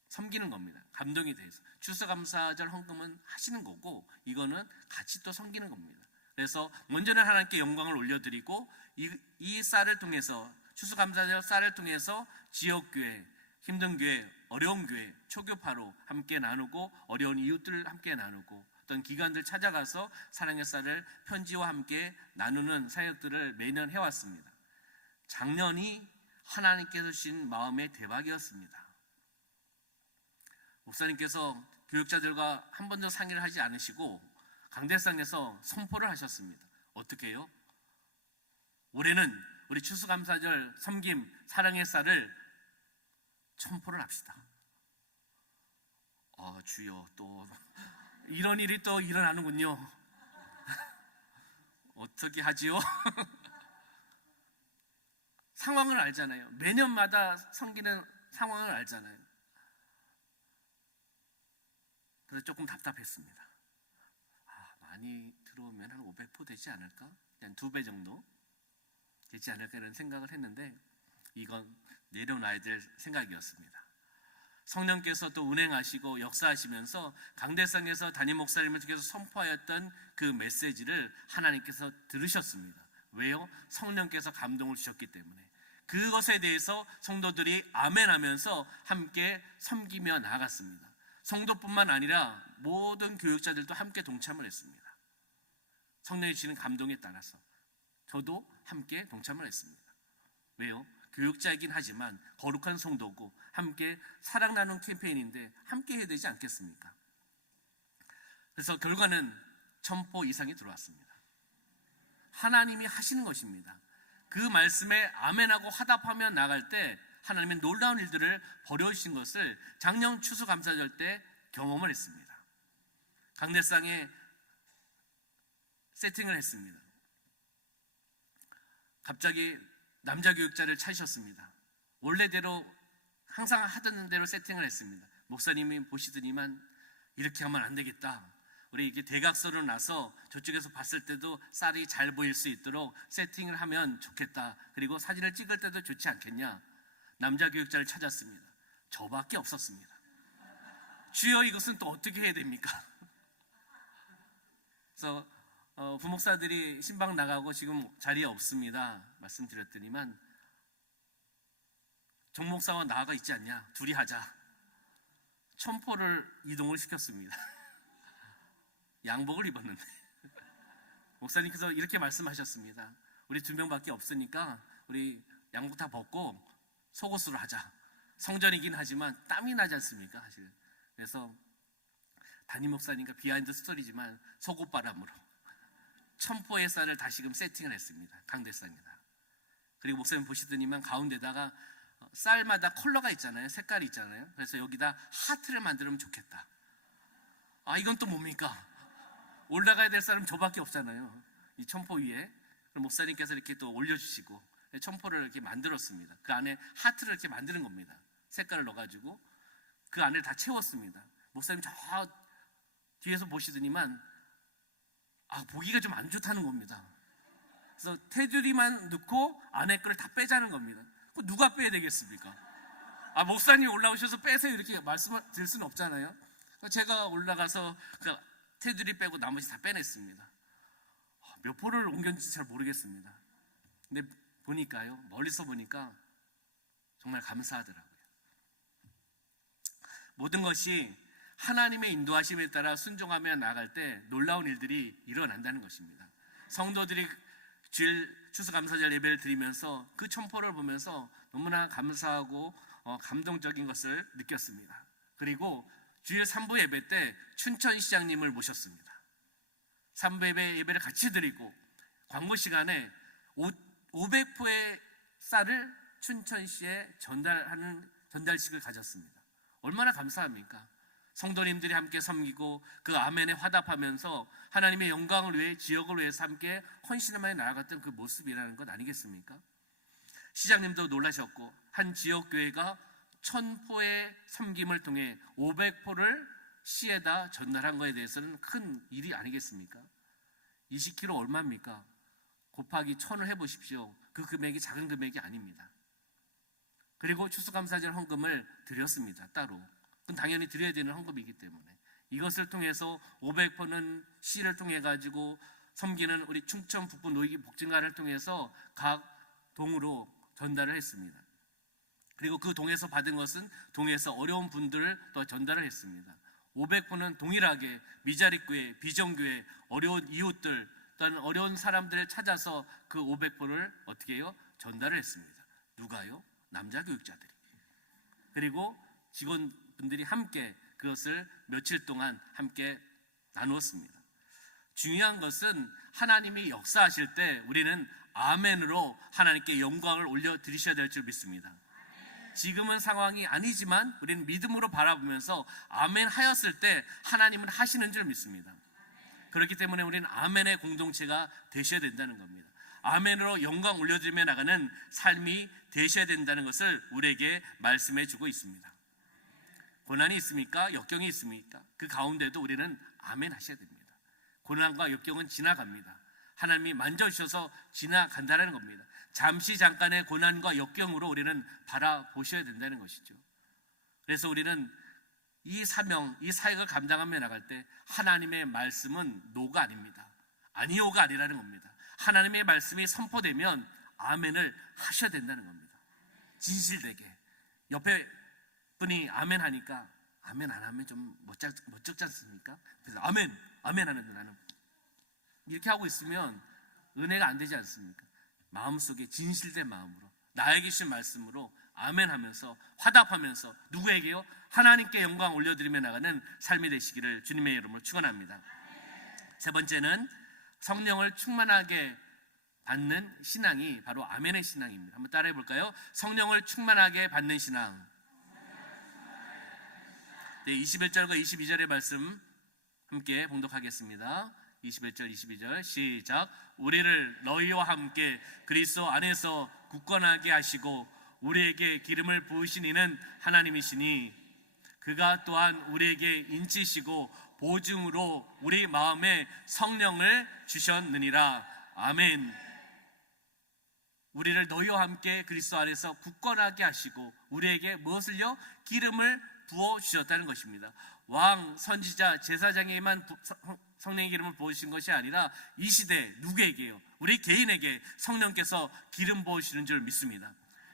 섬기는 겁니다. 감동이 돼서 추수감사절 헌금은 하시는 거고, 이거는 같이 또 섬기는 겁니다. 그래서 먼저는 하나님께 영광을 올려드리고, 이 쌀을 통해서, 추수감사절 쌀을 통해서 지역교회, 힘든 교회, 어려운 교회, 초교파로 함께 나누고, 어려운 이웃들을 함께 나누고, 어떤 기관들 찾아가서 사랑의 쌀을 편지와 함께 나누는 사역들을 매년 해왔습니다. 작년이 하나님께서 주신 마음의 대박이었습니다. 목사님께서 교육자들과 한 번도 상의를 하지 않으시고 강대상에서 선포를 하셨습니다. 어떻게 해요? 올해는 우리 추수감사절 섬김 사랑의 쌀을 1000포를 합시다. 주여, 또 이런 일이 또 일어나는군요. 어떻게 하지요? 상황을 알잖아요. 매년마다 섬기는 상황을 알잖아요. 그래서 조금 답답했습니다. 많이 들어오면 한 500포 되지 않을까? 한 2배 정도 되지 않을까 이런 생각을 했는데, 이건 내려놔야 될 생각이었습니다. 성령께서 또 운행하시고 역사하시면서 강대상에서 담임 목사님을 통해서 선포하였던 그 메시지를 하나님께서 들으셨습니다. 왜요? 성령께서 감동을 주셨기 때문에. 그것에 대해서 성도들이 아멘하면서 함께 섬기며 나아갔습니다. 성도뿐만 아니라 모든 교육자들도 함께 동참을 했습니다. 성령이 주시는 감동에 따라서 저도 함께 동참을 했습니다. 왜요? 교육자이긴 하지만 거룩한 성도고 함께 사랑 나눔 캠페인인데 함께 해야 되지 않겠습니까? 그래서 결과는 1000포 이상이 들어왔습니다. 하나님이 하시는 것입니다. 그 말씀에 아멘하고 화답하며 나갈 때 하나님의 놀라운 일들을 벌여주신 것을 작년 추수감사절 때 경험을 했습니다. 강대상에 세팅을 했습니다. 갑자기 남자 교육자를 찾으셨습니다. 원래대로 항상 하던 대로 세팅을 했습니다. 목사님이 보시더니만 이렇게 하면 안 되겠다. 우리 이게 대각선으로 나서 저쪽에서 봤을 때도 쌀이 잘 보일 수 있도록 세팅을 하면 좋겠다. 그리고 사진을 찍을 때도 좋지 않겠냐. 남자 교육자를 찾았습니다. 저밖에 없었습니다. 주여, 이것은 또 어떻게 해야 됩니까? 그래서 부목사들이 신방 나가고 지금 자리에 없습니다 말씀드렸더니만 정목사와 나가 있지 않냐, 둘이 하자. 1000포를 이동을 시켰습니다. 양복을 입었는데 목사님께서 이렇게 말씀하셨습니다. 우리 2명밖에 없으니까 우리 양복 다 벗고 속옷으로 하자. 성전이긴 하지만 땀이 나지 않습니까 사실. 그래서 담임 목사님과 비하인드 스토리지만 속옷바람으로 1000포의 쌀을 다시금 세팅을 했습니다. 강대상에다. 그리고 목사님 보시더니만 가운데다가 쌀마다 컬러가 있잖아요. 색깔이 있잖아요. 그래서 여기다 하트를 만들면 좋겠다. 아, 이건 또 뭡니까? 올라가야 될 사람 저밖에 없잖아요. 이 1000포 위에. 그럼 목사님께서 이렇게 또 올려주시고 1000포를 이렇게 만들었습니다. 그 안에 하트를 이렇게 만드는 겁니다. 색깔을 넣어가지고 그 안을 다 채웠습니다. 목사님 저 뒤에서 보시더니만 보기가 좀 안 좋다는 겁니다. 그래서 테두리만 넣고 안에 거를 다 빼자는 겁니다. 그거 누가 빼야 되겠습니까? 목사님이 올라오셔서 빼세요 이렇게 말씀을 드릴 수는 없잖아요. 제가 올라가서 그 테두리 빼고 나머지 다 빼냈습니다. 몇 포를 옮겼는지 잘 모르겠습니다. 근데 보니까요, 멀리서 보니까 정말 감사하더라고요. 모든 것이 하나님의 인도하심에 따라 순종하며 나아갈 때 놀라운 일들이 일어난다는 것입니다. 성도들이 주일 추수감사절 예배를 드리면서 그 1000포를 보면서 너무나 감사하고 감동적인 것을 느꼈습니다. 그리고 주일 3부 예배 때 춘천시장님을 모셨습니다. 3부 예배를 같이 드리고 광고 시간에 500포의 쌀을 춘천시에 전달하는 전달식을 가졌습니다. 얼마나 감사합니까? 성도님들이 함께 섬기고 그 아멘에 화답하면서 하나님의 영광을 위해, 지역을 위해서 함께 헌신하며 나아갔던 그 모습이라는 것 아니겠습니까? 시장님도 놀라셨고 한 지역교회가 1000포의 섬김을 통해 500포를 시에다 전달한 것에 대해서는 큰 일이 아니겠습니까? 20kg 얼마입니까? 곱하기 1000을 해보십시오. 그 금액이 작은 금액이 아닙니다. 그리고 추수감사절 헌금을 드렸습니다. 따로. 그건 당연히 드려야 되는 헌금이기 때문에 이것을 통해서 500포는 시를 통해 가지고 섬기는 우리 충청 북부 노이기 복진가를 통해서 각 동으로 전달을 했습니다. 그리고 그 동에서 받은 것은 동에서 어려운 분들을 또 전달을 했습니다. 500포는 동일하게 미자립교회, 비전교회, 어려운 이웃들 또는 어려운 사람들을 찾아서 그 500포를 어떻게 해요? 전달을 했습니다. 누가요? 남자 교육자들이. 그리고 직원분들이 함께 그것을 며칠 동안 함께 나누었습니다. 중요한 것은 하나님이 역사하실 때 우리는 아멘으로 하나님께 영광을 올려드리셔야 될 줄 믿습니다. 지금은 상황이 아니지만 우리는 믿음으로 바라보면서 아멘 하였을 때 하나님은 하시는 줄 믿습니다. 그렇기 때문에 우리는 아멘의 공동체가 되셔야 된다는 겁니다. 아멘으로 영광 올려드리며 나가는 삶이 되셔야 된다는 것을 우리에게 말씀해 주고 있습니다. 고난이 있습니까? 역경이 있습니까? 그 가운데도 우리는 아멘 하셔야 됩니다. 고난과 역경은 지나갑니다. 하나님이 만져주셔서 지나간다는 겁니다. 잠시 잠깐의 고난과 역경으로 우리는 바라보셔야 된다는 것이죠. 그래서 우리는 이 사명, 이 사역을 감당하며 나갈 때 하나님의 말씀은 노가 아닙니다. 아니오가 아니라는 겁니다. 하나님의 말씀이 선포되면 아멘을 하셔야 된다는 겁니다. 진실되게. 옆에 분이 아멘 하니까 아멘 안 하면 좀 멋쩍지 않습니까? 그래서 아멘 하는데 나는 이렇게 하고 있으면 은혜가 안 되지 않습니까? 마음속에 진실된 마음으로 나에게 주신 말씀으로 아멘 하면서 화답하면서 누구에게요? 하나님께 영광 올려드리며 나가는 삶이 되시기를 주님의 이름으로 축원합니다. 세 번째는 성령을 충만하게 받는 신앙이 바로 아멘의 신앙입니다. 한번 따라해 볼까요? 성령을 충만하게 받는 신앙. 네, 21절과 22절의 말씀 함께 봉독하겠습니다. 21절 22절 시작. 우리를 너희와 함께 그리스도 안에서 굳건하게 하시고 우리에게 기름을 부으신 이는 하나님이시니 그가 또한 우리에게 인치시고 보증으로 우리 마음에 성령을 주셨느니라. 아멘. 우리를 너희와 함께 그리스도 안에서 굳건하게 하시고 우리에게 무엇을요? 기름을 부어 주셨다는 것입니다. 왕, 선지자, 제사장에게만 성령의 기름을 부으신 것이 아니라 이 시대 누구에게요? 우리 개인에게 성령께서 기름 부으시는 줄 믿습니다.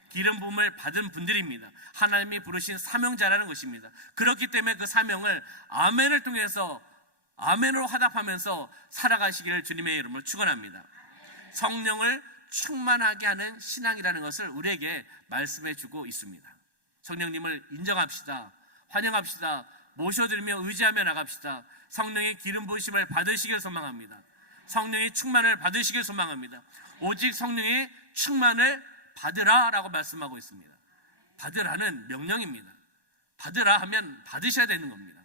기름 부음을 받은 분들입니다. 하나님이 부르신 사명자라는 것입니다. 그렇기 때문에 그 사명을 아멘을 통해서 아멘으로 화답하면서 살아가시기를 주님의 이름으로 축원합니다. 성령을 충만하게 하는 신앙이라는 것을 우리에게 말씀해 주고 있습니다. 성령님을 인정합시다. 환영합시다. 모셔드리며 의지하며 나갑시다. 성령의 기름 부으심을 받으시길 소망합니다. 성령의 충만을 받으시길 소망합니다. 오직 성령의 충만을 받으라 라고 말씀하고 있습니다. 받으라는 명령입니다. 받으라 하면 받으셔야 되는 겁니다.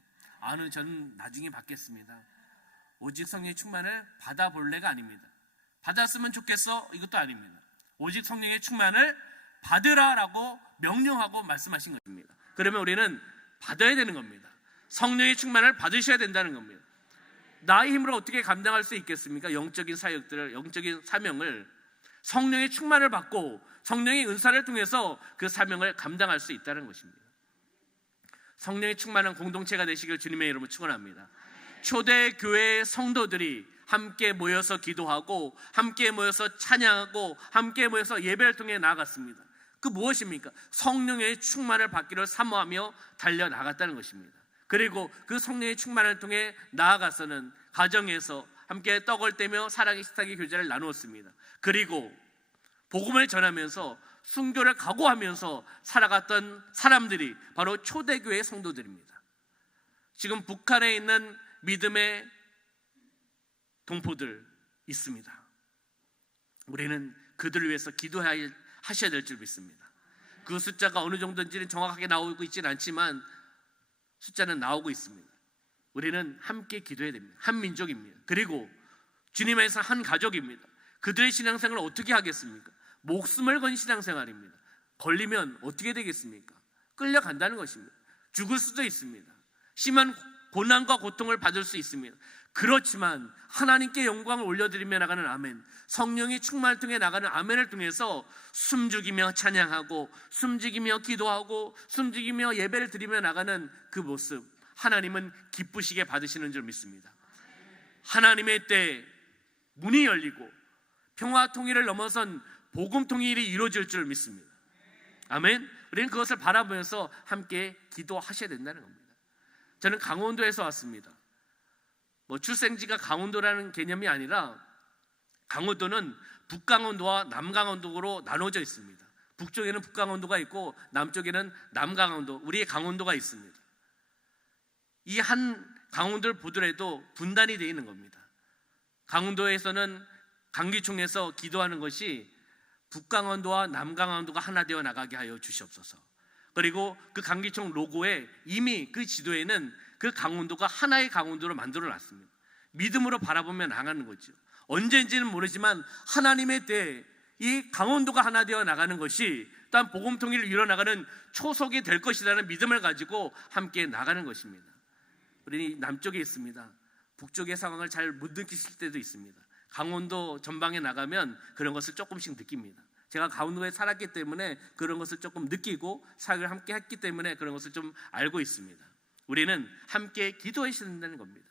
저는 나중에 받겠습니다. 오직 성령의 충만을 받아볼래가 아닙니다. 받았으면 좋겠어 이것도 아닙니다. 오직 성령의 충만을 받으라 라고 명령하고 말씀하신 것입니다. 그러면 우리는 받아야 되는 겁니다. 성령의 충만을 받으셔야 된다는 겁니다. 나의 힘으로 어떻게 감당할 수 있겠습니까? 영적인 사역들을, 영적인 사명을 성령의 충만을 받고 성령의 은사를 통해서 그 사명을 감당할 수 있다는 것입니다. 성령의 충만한 공동체가 되시길 주님의 이름으로 축원합니다. 초대교회의 성도들이 함께 모여서 기도하고 함께 모여서 찬양하고 함께 모여서 예배를 통해 나아갔습니다. 그 무엇입니까? 성령의 충만을 받기를 사모하며 달려나갔다는 것입니다. 그리고 그 성령의 충만을 통해 나아가서는 가정에서 함께 떡을 떼며 사랑의 식탁의 교제를 나누었습니다. 그리고 복음을 전하면서 순교를 각오하면서 살아갔던 사람들이 바로 초대교회 성도들입니다. 지금 북한에 있는 믿음의 동포들 있습니다. 우리는 그들을 위해서 기도하셔야 될 줄 믿습니다. 그 숫자가 어느 정도인지는 정확하게 나오고 있지는 않지만 숫자는 나오고 있습니다. 우리는 함께 기도해야 됩니다. 한 민족입니다. 그리고 주님 안에서 한 가족입니다. 그들의 신앙생활을 어떻게 하겠습니까? 목숨을 건 신앙생활입니다. 걸리면 어떻게 되겠습니까? 끌려간다는 것입니다. 죽을 수도 있습니다. 심한 고난과 고통을 받을 수 있습니다. 그렇지만 하나님께 영광을 올려드리며 나가는 아멘, 성령의 충만을 통해 나가는 아멘을 통해서 숨죽이며 찬양하고 숨죽이며 기도하고 숨죽이며 예배를 드리며 나가는 그 모습, 하나님은 기쁘시게 받으시는 줄 믿습니다. 하나님의 때에 문이 열리고 평화 통일을 넘어선 복음 통일이 이루어질 줄 믿습니다. 아멘. 우리는 그것을 바라보면서 함께 기도하셔야 된다는 겁니다. 저는 강원도에서 왔습니다. 출생지가 강원도라는 개념이 아니라 강원도는 북강원도와 남강원도로 나눠져 있습니다. 북쪽에는 북강원도가 있고 남쪽에는 남강원도, 우리의 강원도가 있습니다. 이 한 강원도를 보더라도 분단이 되어 있는 겁니다. 강원도에서는 강기총에서 기도하는 것이 북강원도와 남강원도가 하나 되어 나가게 하여 주시옵소서. 그리고 그 강기총 로고에 이미 그 지도에는 그 강원도가 하나의 강원도로 만들어 놨습니다. 믿음으로 바라보며 나가는 거죠. 언제인지는 모르지만 하나님의 때에 이 강원도가 하나 되어 나가는 것이 또한 복음 통일을 이뤄나가는 초석이 될 것이라는 믿음을 가지고 함께 나가는 것입니다. 우리는 남쪽에 있습니다. 북쪽의 상황을 잘 못 느끼실 때도 있습니다. 강원도 전방에 나가면 그런 것을 조금씩 느낍니다. 제가 강원도에 살았기 때문에 그런 것을 조금 느끼고 사역을 함께 했기 때문에 그런 것을 좀 알고 있습니다. 우리는 함께 기도하셔야 된다는 겁니다.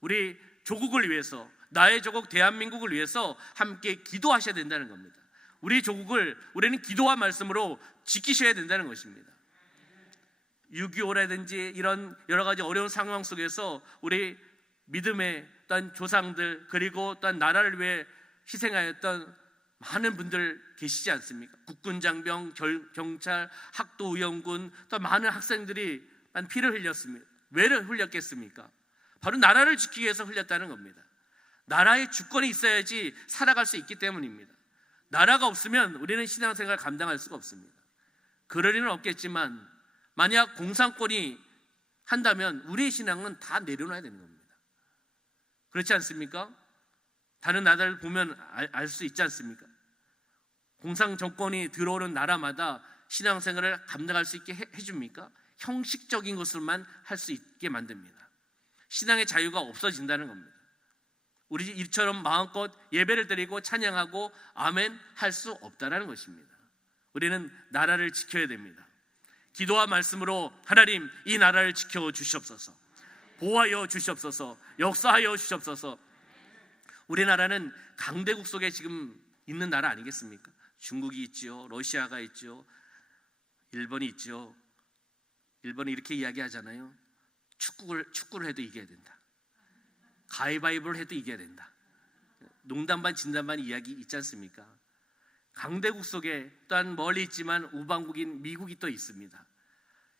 우리 조국을 위해서, 나의 조국 대한민국을 위해서 함께 기도하셔야 된다는 겁니다. 우리 조국을 우리는 기도와 말씀으로 지키셔야 된다는 것입니다. 6.25라든지 이런 여러 가지 어려운 상황 속에서 우리 믿음의 또한 조상들, 그리고 또한 나라를 위해 희생하였던 많은 분들 계시지 않습니까? 국군 장병, 경찰, 학도 의원군, 또 많은 학생들이 피를 흘렸습니다. 왜 흘렸겠습니까? 바로 나라를 지키기 위해서 흘렸다는 겁니다. 나라의 주권이 있어야지 살아갈 수 있기 때문입니다. 나라가 없으면 우리는 신앙생활을 감당할 수가 없습니다. 그럴 리는 없겠지만 만약 공산권이 한다면 우리의 신앙은 다 내려놔야 되는 겁니다. 그렇지 않습니까? 다른 나라를 보면 알 수 있지 않습니까? 공산 정권이 들어오는 나라마다 신앙생활을 감당할 수 있게 해줍니까? 형식적인 것을만 할 수 있게 만듭니다. 신앙의 자유가 없어진다는 겁니다. 우리 이처럼 마음껏 예배를 드리고 찬양하고 아멘 할 수 없다는 것입니다. 우리는 나라를 지켜야 됩니다. 기도와 말씀으로 하나님 이 나라를 지켜 주시옵소서, 보호하여 주시옵소서, 역사하여 주시옵소서. 우리나라는 강대국 속에 지금 있는 나라 아니겠습니까? 중국이 있지요, 러시아가 있지요, 일본이 있지요. 일본이 이렇게 이야기하잖아요. 축구를 해도 이겨야 된다. 가위바위보를 해도 이겨야 된다. 농담 반 진담 반 이야기 있지 않습니까? 강대국 속에 또한 멀리 있지만 우방국인 미국이 또 있습니다.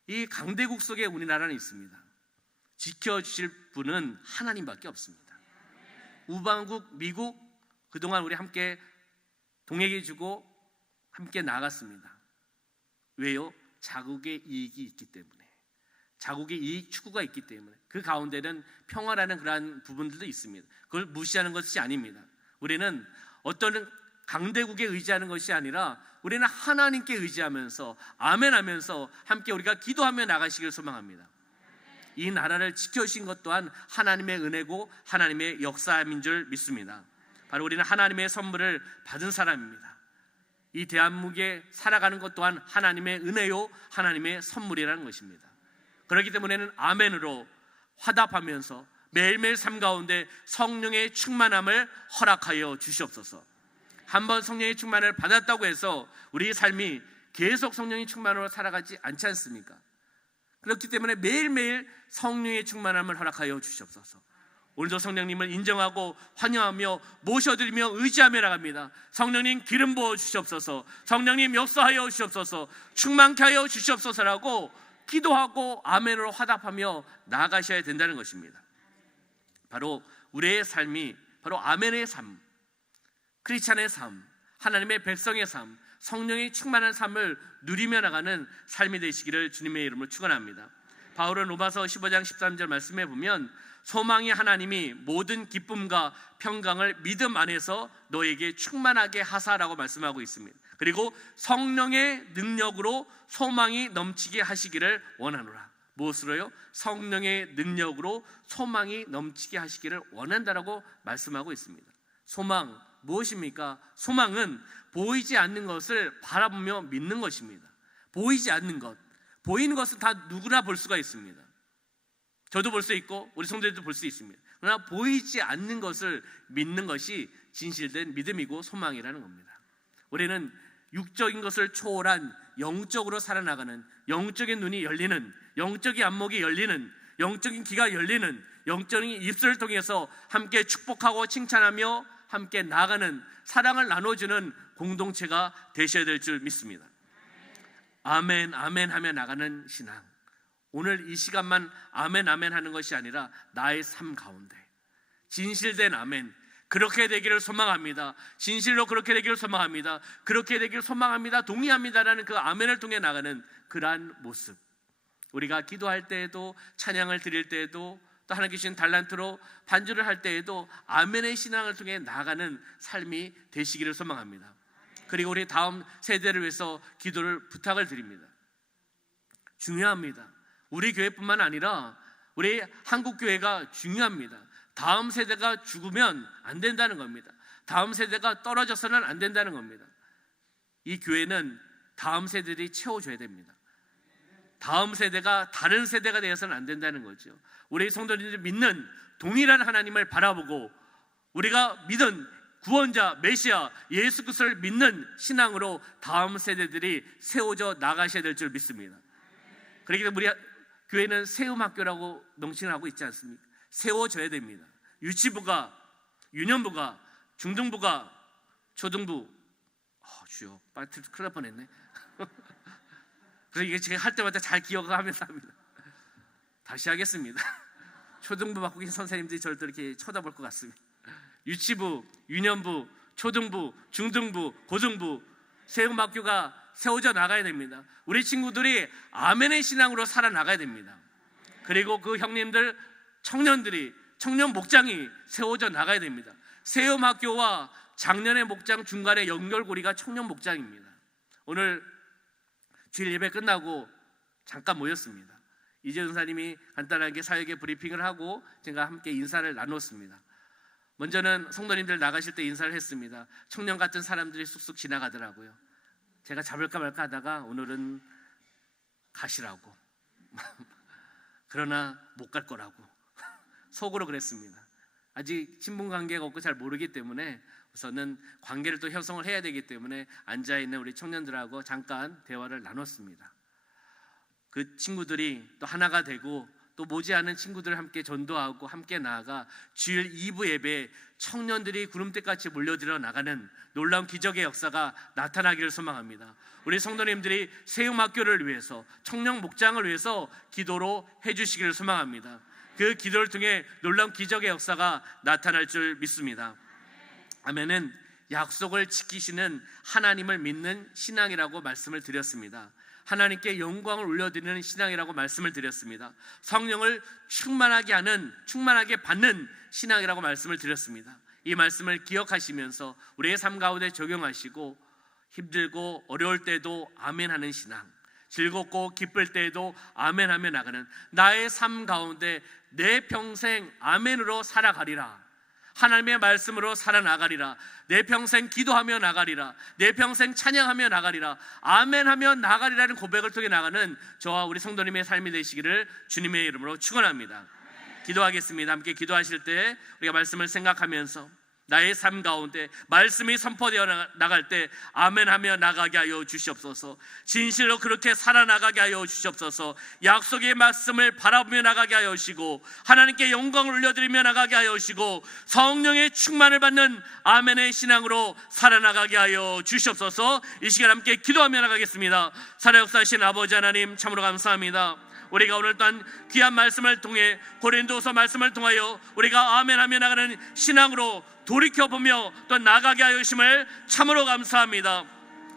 이 강대국 속에 우리나라는 있습니다. 지켜주실 분은 하나님밖에 없습니다. 우방국 미국, 그동안 우리 함께 동행해주고 함께 나갔습니다. 왜요? 자국의 이익이 있기 때문에, 자국의 이익 추구가 있기 때문에. 그 가운데는 평화라는 그러한 부분들도 있습니다. 그걸 무시하는 것이 아닙니다. 우리는 어떤 강대국에 의지하는 것이 아니라 우리는 하나님께 의지하면서 아멘하면서 함께 우리가 기도하며 나가시길 소망합니다. 이 나라를 지켜주신 것 또한 하나님의 은혜고 하나님의 역사인 줄 믿습니다. 바로 우리는 하나님의 선물을 받은 사람입니다. 이 대한민국에 살아가는 것 또한 하나님의 은혜요 하나님의 선물이라는 것입니다. 그렇기 때문에는 아멘으로 화답하면서 매일매일 삶 가운데 성령의 충만함을 허락하여 주시옵소서. 한번 성령의 충만을 받았다고 해서 우리의 삶이 계속 성령의 충만으로 살아가지 않지 않습니까? 그렇기 때문에 매일매일 성령의 충만함을 허락하여 주시옵소서. 오늘도 성령님을 인정하고 환영하며 모셔드리며 의지하며 나갑니다. 성령님 기름 부어 주시옵소서, 성령님 역사하여 주시옵소서, 충만케 하여 주시옵소서라고 기도하고 아멘으로 화답하며 나아가셔야 된다는 것입니다. 바로 우리의 삶이 바로 아멘의 삶, 크리스찬의 삶, 하나님의 백성의 삶, 성령이 충만한 삶을 누리며 나가는 삶이 되시기를 주님의 이름으로 축원합니다. 바울은 로마서 15장 13절 말씀에 보면 소망이 하나님이 모든 기쁨과 평강을 믿음 안에서 너에게 충만하게 하사라고 말씀하고 있습니다. 그리고 성령의 능력으로 소망이 넘치게 하시기를 원하노라. 무엇으로요? 성령의 능력으로 소망이 넘치게 하시기를 원한다라고 말씀하고 있습니다. 소망 무엇입니까? 소망은 보이지 않는 것을 바라보며 믿는 것입니다. 보이지 않는 것, 보이는 것은 다 누구나 볼 수가 있습니다. 저도 볼 수 있고 우리 성도들도 볼 수 있습니다. 그러나 보이지 않는 것을 믿는 것이 진실된 믿음이고 소망이라는 겁니다. 우리는 육적인 것을 초월한 영적으로 살아나가는, 영적인 눈이 열리는, 영적인 안목이 열리는, 영적인 귀가 열리는, 영적인 입술을 통해서 함께 축복하고 칭찬하며 함께 나아가는, 사랑을 나눠주는 공동체가 되셔야 될 줄 믿습니다. 아멘 아멘 하며 나가는 신앙, 오늘 이 시간만 아멘 아멘 하는 것이 아니라 나의 삶 가운데 진실된 아멘, 그렇게 되기를 소망합니다. 진실로 그렇게 되기를 소망합니다. 그렇게 되기를 소망합니다. 동의합니다라는 그 아멘을 통해 나가는 그러한 모습, 우리가 기도할 때에도 찬양을 드릴 때에도 또 하나님께 주신 달란트로 반주를 할 때에도 아멘의 신앙을 통해 나가는 삶이 되시기를 소망합니다. 그리고 우리 다음 세대를 위해서 기도를 부탁을 드립니다. 중요합니다. 우리 교회뿐만 아니라 우리 한국교회가 중요합니다. 다음 세대가 죽으면 안 된다는 겁니다. 다음 세대가 떨어져서는 안 된다는 겁니다. 이 교회는 다음 세대들이 채워줘야 됩니다. 다음 세대가 다른 세대가 되어서는 안 된다는 거죠. 우리 성도님들이 믿는 동일한 하나님을 바라보고 우리가 믿은 구원자 메시아 예수 그리스도를 믿는 신앙으로 다음 세대들이 세워져 나가셔야 될 줄 믿습니다. 그렇기 때문에 우리 교회는 세움학교라고 명칭을 하고 있지 않습니까? 세워져야 됩니다. 유치부가, 유년부가, 중등부가, 초등부, 주여, 큰일 날 뻔했네. 그래서 이게 제가 할 때마다 잘 기억하면서 합니다. 다시 하겠습니다. 초등부 맡고 계신 선생님들이 저를 또 이렇게 쳐다볼 것 같습니다. 유치부, 유년부, 초등부, 중등부, 고등부 세움학교가 세워져 나가야 됩니다. 우리 친구들이 아멘의 신앙으로 살아나가야 됩니다. 그리고 그 형님들, 청년들이, 청년 목장이 세워져 나가야 됩니다. 세움학교와 작년의 목장 중간에 연결고리가 청년 목장입니다. 오늘 주일 예배 끝나고 잠깐 모였습니다. 이재훈 사님이 간단하게 사역의 브리핑을 하고 제가 함께 인사를 나눴습니다. 먼저는 성도님들 나가실 때 인사를 했습니다. 청년 같은 사람들이 쑥쑥 지나가더라고요. 제가 잡을까 말까 하다가 오늘은 가시라고 그러나 못 갈 거라고 속으로 그랬습니다. 아직 친분 관계가 없고 잘 모르기 때문에 우선은 관계를 또 형성을 해야 되기 때문에 앉아있는 우리 청년들하고 잠깐 대화를 나눴습니다. 그 친구들이 또 하나가 되고 또 모지않은 친구들을 함께 전도하고 함께 나아가 주일 2부 예배에 청년들이 구름대같이 몰려들어 나가는 놀라운 기적의 역사가 나타나기를 소망합니다. 우리 성도님들이 세움학교를 위해서, 청년 목장을 위해서 기도로 해주시기를 소망합니다. 그 기도를 통해 놀라운 기적의 역사가 나타날 줄 믿습니다. 아멘은 약속을 지키시는 하나님을 믿는 신앙이라고 말씀을 드렸습니다. 하나님께 영광을 올려드리는 신앙이라고 말씀을 드렸습니다. 성령을 충만하게 받는 신앙이라고 말씀을 드렸습니다. 이 말씀을 기억하시면서 우리의 삶 가운데 적용하시고 힘들고 어려울 때도 아멘하는 신앙, 즐겁고 기쁠 때에도 아멘하며 나가는 나의 삶 가운데 내 평생 아멘으로 살아가리라, 하나님의 말씀으로 살아나가리라, 내 평생 기도하며 나가리라, 내 평생 찬양하며 나가리라, 아멘하며 나가리라는 고백을 통해 나가는 저와 우리 성도님의 삶이 되시기를 주님의 이름으로 축원합니다. 기도하겠습니다. 함께 기도하실 때 우리가 말씀을 생각하면서 나의 삶 가운데 말씀이 선포되어 나갈 때 아멘하며 나가게 하여 주시옵소서. 진실로 그렇게 살아나가게 하여 주시옵소서. 약속의 말씀을 바라보며 나가게 하여 주시고 하나님께 영광을 올려드리며 나가게 하여 주시고 성령의 충만을 받는 아멘의 신앙으로 살아나가게 하여 주시옵소서. 이 시간 함께 기도하며 나가겠습니다. 살아역사하신 아버지 하나님, 참으로 감사합니다. 우리가 오늘 또한 귀한 말씀을 통해, 고린도서 말씀을 통하여 우리가 아멘하며 나가는 신앙으로 돌이켜보며 또 나가게 하여 주심을 참으로 감사합니다.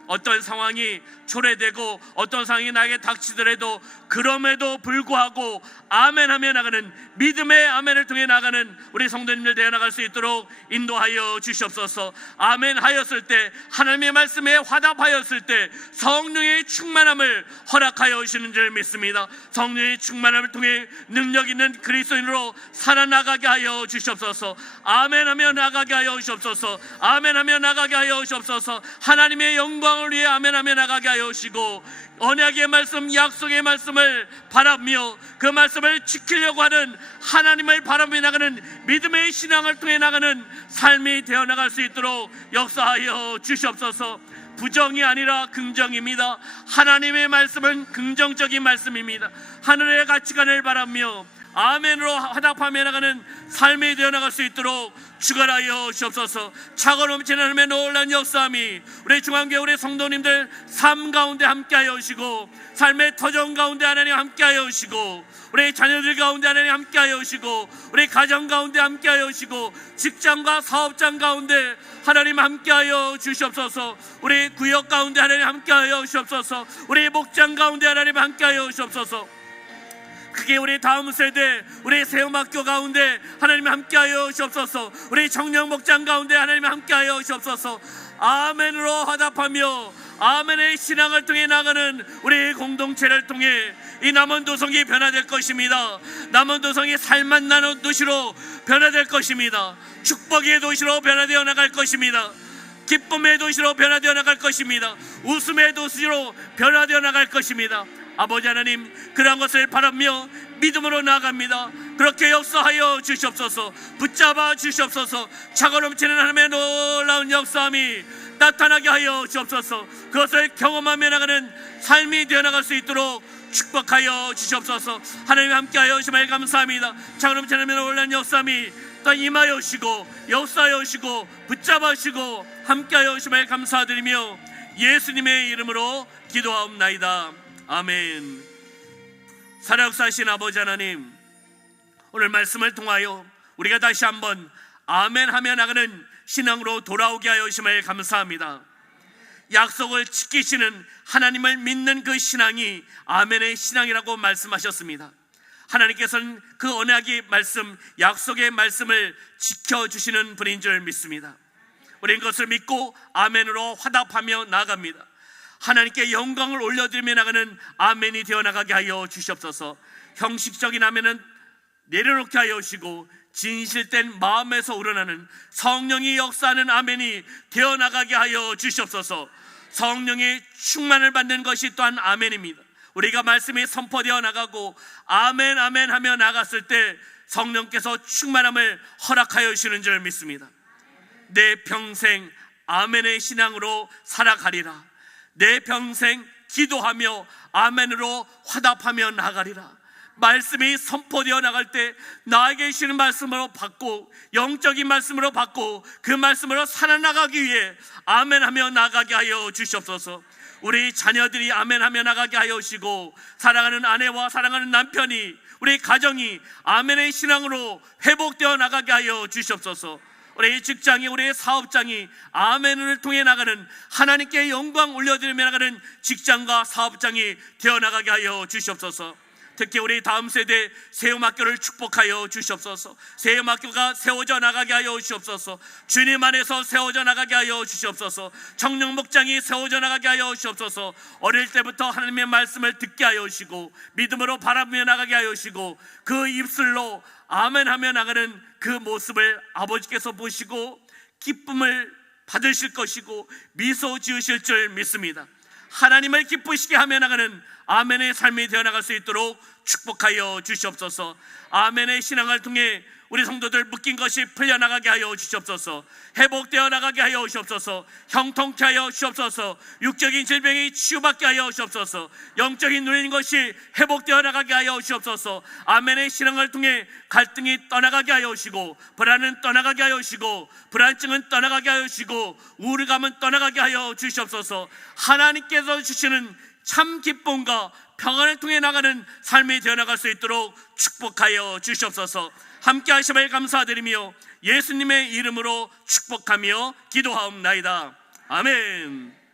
어떤 상황이 초래되고 어떤 상황이 나에게 닥치더라도 그럼에도 불구하고 아멘하며 나가는 믿음의 아멘을 통해 나가는 우리 성도님들 되어 나갈 수 있도록 인도하여 주시옵소서. 아멘하였을 때, 하나님의 말씀에 화답하였을 때 성령의 충만함을 허락하여 주시는 줄 믿습니다. 성령의 충만함을 통해 능력 있는 그리스도인으로 살아나가게 하여 주시옵소서. 아멘하며 나가게 하여 주시옵소서. 아멘하며 나가게 하여 주시옵소서. 하나님의 영광을 위해 아멘하며 나가게 하여 주시고 언약의 말씀, 약속의 말씀을 바라며 그 말씀을 지키려고 하는 하나님을 바라며 나가는 믿음의 신앙을 통해 나가는 삶이 되어 나갈 수 있도록 역사하여 주시옵소서. 부정이 아니라 긍정입니다. 하나님의 말씀은 긍정적인 말씀입니다. 하늘의 가치관을 바라며 아멘으로 화답하며 나가는 삶이 되어 나갈 수 있도록 축원하여 주옵소서. 차고 넘치는 하나님의 놀라운 역사함이 우리 중앙교회 우리 성도님들 삶 가운데 함께하여 주시고, 삶의 터전 가운데 하나님 함께하여 주시고, 우리 자녀들 가운데 하나님 함께하여 주시고, 우리 가정 가운데 함께하여 주시고, 직장과 사업장 가운데 하나님 함께하여 주시옵소서. 우리 구역 가운데 하나님 함께하여 주시옵소서. 우리 목장 가운데 하나님 함께하여 주시옵소서. 그게 우리 다음 세대, 우리 세움학교 가운데 하나님 함께하여 주옵소서. 우리 청년 목장 가운데 하나님 함께하여 주옵소서. 아멘으로 화답하며 아멘의 신앙을 통해 나가는 우리 공동체를 통해 이 남은 도성이 변화될 것입니다. 남은 도성이 살맛나는 도시로 변화될 것입니다. 축복의 도시로 변화되어 나갈 것입니다. 기쁨의 도시로 변화되어 나갈 것입니다. 웃음의 도시로 변화되어 나갈 것입니다. 아버지 하나님, 그러한 것을 바라며 믿음으로 나아갑니다. 그렇게 역사하여 주시옵소서. 붙잡아 주시옵소서. 차고 넘치는 하나님의 놀라운 역사함이 나타나게 하여 주옵소서. 그것을 경험하며 나가는 삶이 되어나갈 수 있도록 축복하여 주시옵소서. 하나님 함께하여 주심을 감사합니다. 차고 넘치는 하나님의 놀라운 역사함이 주께서 임하여 오시고 역사하여 오시고 붙잡아 주시고 함께하여 오심을 감사드리며 예수님의 이름으로 기도하옵나이다. 아멘. 살아역사하신 아버지 하나님, 오늘 말씀을 통하여 우리가 다시 한번 아멘 하며 나가는 신앙으로 돌아오게 하여 주심을 감사합니다. 약속을 지키시는 하나님을 믿는 그 신앙이 아멘의 신앙이라고 말씀하셨습니다. 하나님께서는 그 언약의 말씀, 약속의 말씀을 지켜주시는 분인 줄 믿습니다. 우리는 그것을 믿고 아멘으로 화답하며 나아갑니다. 하나님께 영광을 올려드리며 나가는 아멘이 되어나가게 하여 주시옵소서. 형식적인 아멘은 내려놓게 하여 주시고 진실된 마음에서 우러나는 성령이 역사하는 아멘이 되어나가게 하여 주시옵소서. 성령의 충만을 받는 것이 또한 아멘입니다. 우리가 말씀이 선포되어 나가고 아멘 아멘 하며 나갔을 때 성령께서 충만함을 허락하여 주시는 줄 믿습니다. 내 평생 아멘의 신앙으로 살아가리라. 내 평생 기도하며 아멘으로 화답하며 나가리라. 말씀이 선포되어 나갈 때 나에게 주시는 말씀으로 받고 영적인 말씀으로 받고 그 말씀으로 살아나가기 위해 아멘하며 나가게 하여 주시옵소서. 우리 자녀들이 아멘하며 나가게 하여 주시고 사랑하는 아내와 사랑하는 남편이 우리 가정이 아멘의 신앙으로 회복되어 나가게 하여 주시옵소서. 우리 직장이 우리의 사업장이 아멘을 통해 나가는 하나님께 영광 올려드리며 나가는 직장과 사업장이 되어나가게 하여 주시옵소서. 특히 우리 다음 세대 세움학교를 축복하여 주시옵소서. 세움학교가 세워져 나가게 하여 주시옵소서. 주님 안에서 세워져 나가게 하여 주시옵소서. 청년 목장이 세워져 나가게 하여 주시옵소서. 어릴 때부터 하나님의 말씀을 듣게 하여 주시고 믿음으로 바라보며 나가게 하여 주시고 그 입술로 아멘하며 나가는 그 모습을 아버지께서 보시고 기쁨을 받으실 것이고 미소 지으실 줄 믿습니다. 하나님을 기쁘시게 하며 나가는 아멘의 삶이 되어나갈 수 있도록 축복하여 주시옵소서. 아멘의 신앙을 통해 우리 성도들 묶인 것이 풀려나가게 하여 주시옵소서. 회복되어 나가게 하여 주시옵소서. 형통케 하여 주시옵소서. 육적인 질병이 치유받게 하여 주시옵소서. 영적인 눌린 것이 회복되어 나가게 하여 주시옵소서. 아멘의 신앙을 통해 갈등이 떠나가게 하여 주시고 불안은 떠나가게 하여 주시고 불안증은 떠나가게 하여 주시고 우울감은 떠나가게 하여 주시옵소서. 하나님께서 주시는 참 기쁨과 평안을 통해 나가는 삶이 되어나갈 수 있도록 축복하여 주시옵소서. 함께 하심을 감사드리며 예수님의 이름으로 축복하며 기도하옵나이다. 아멘.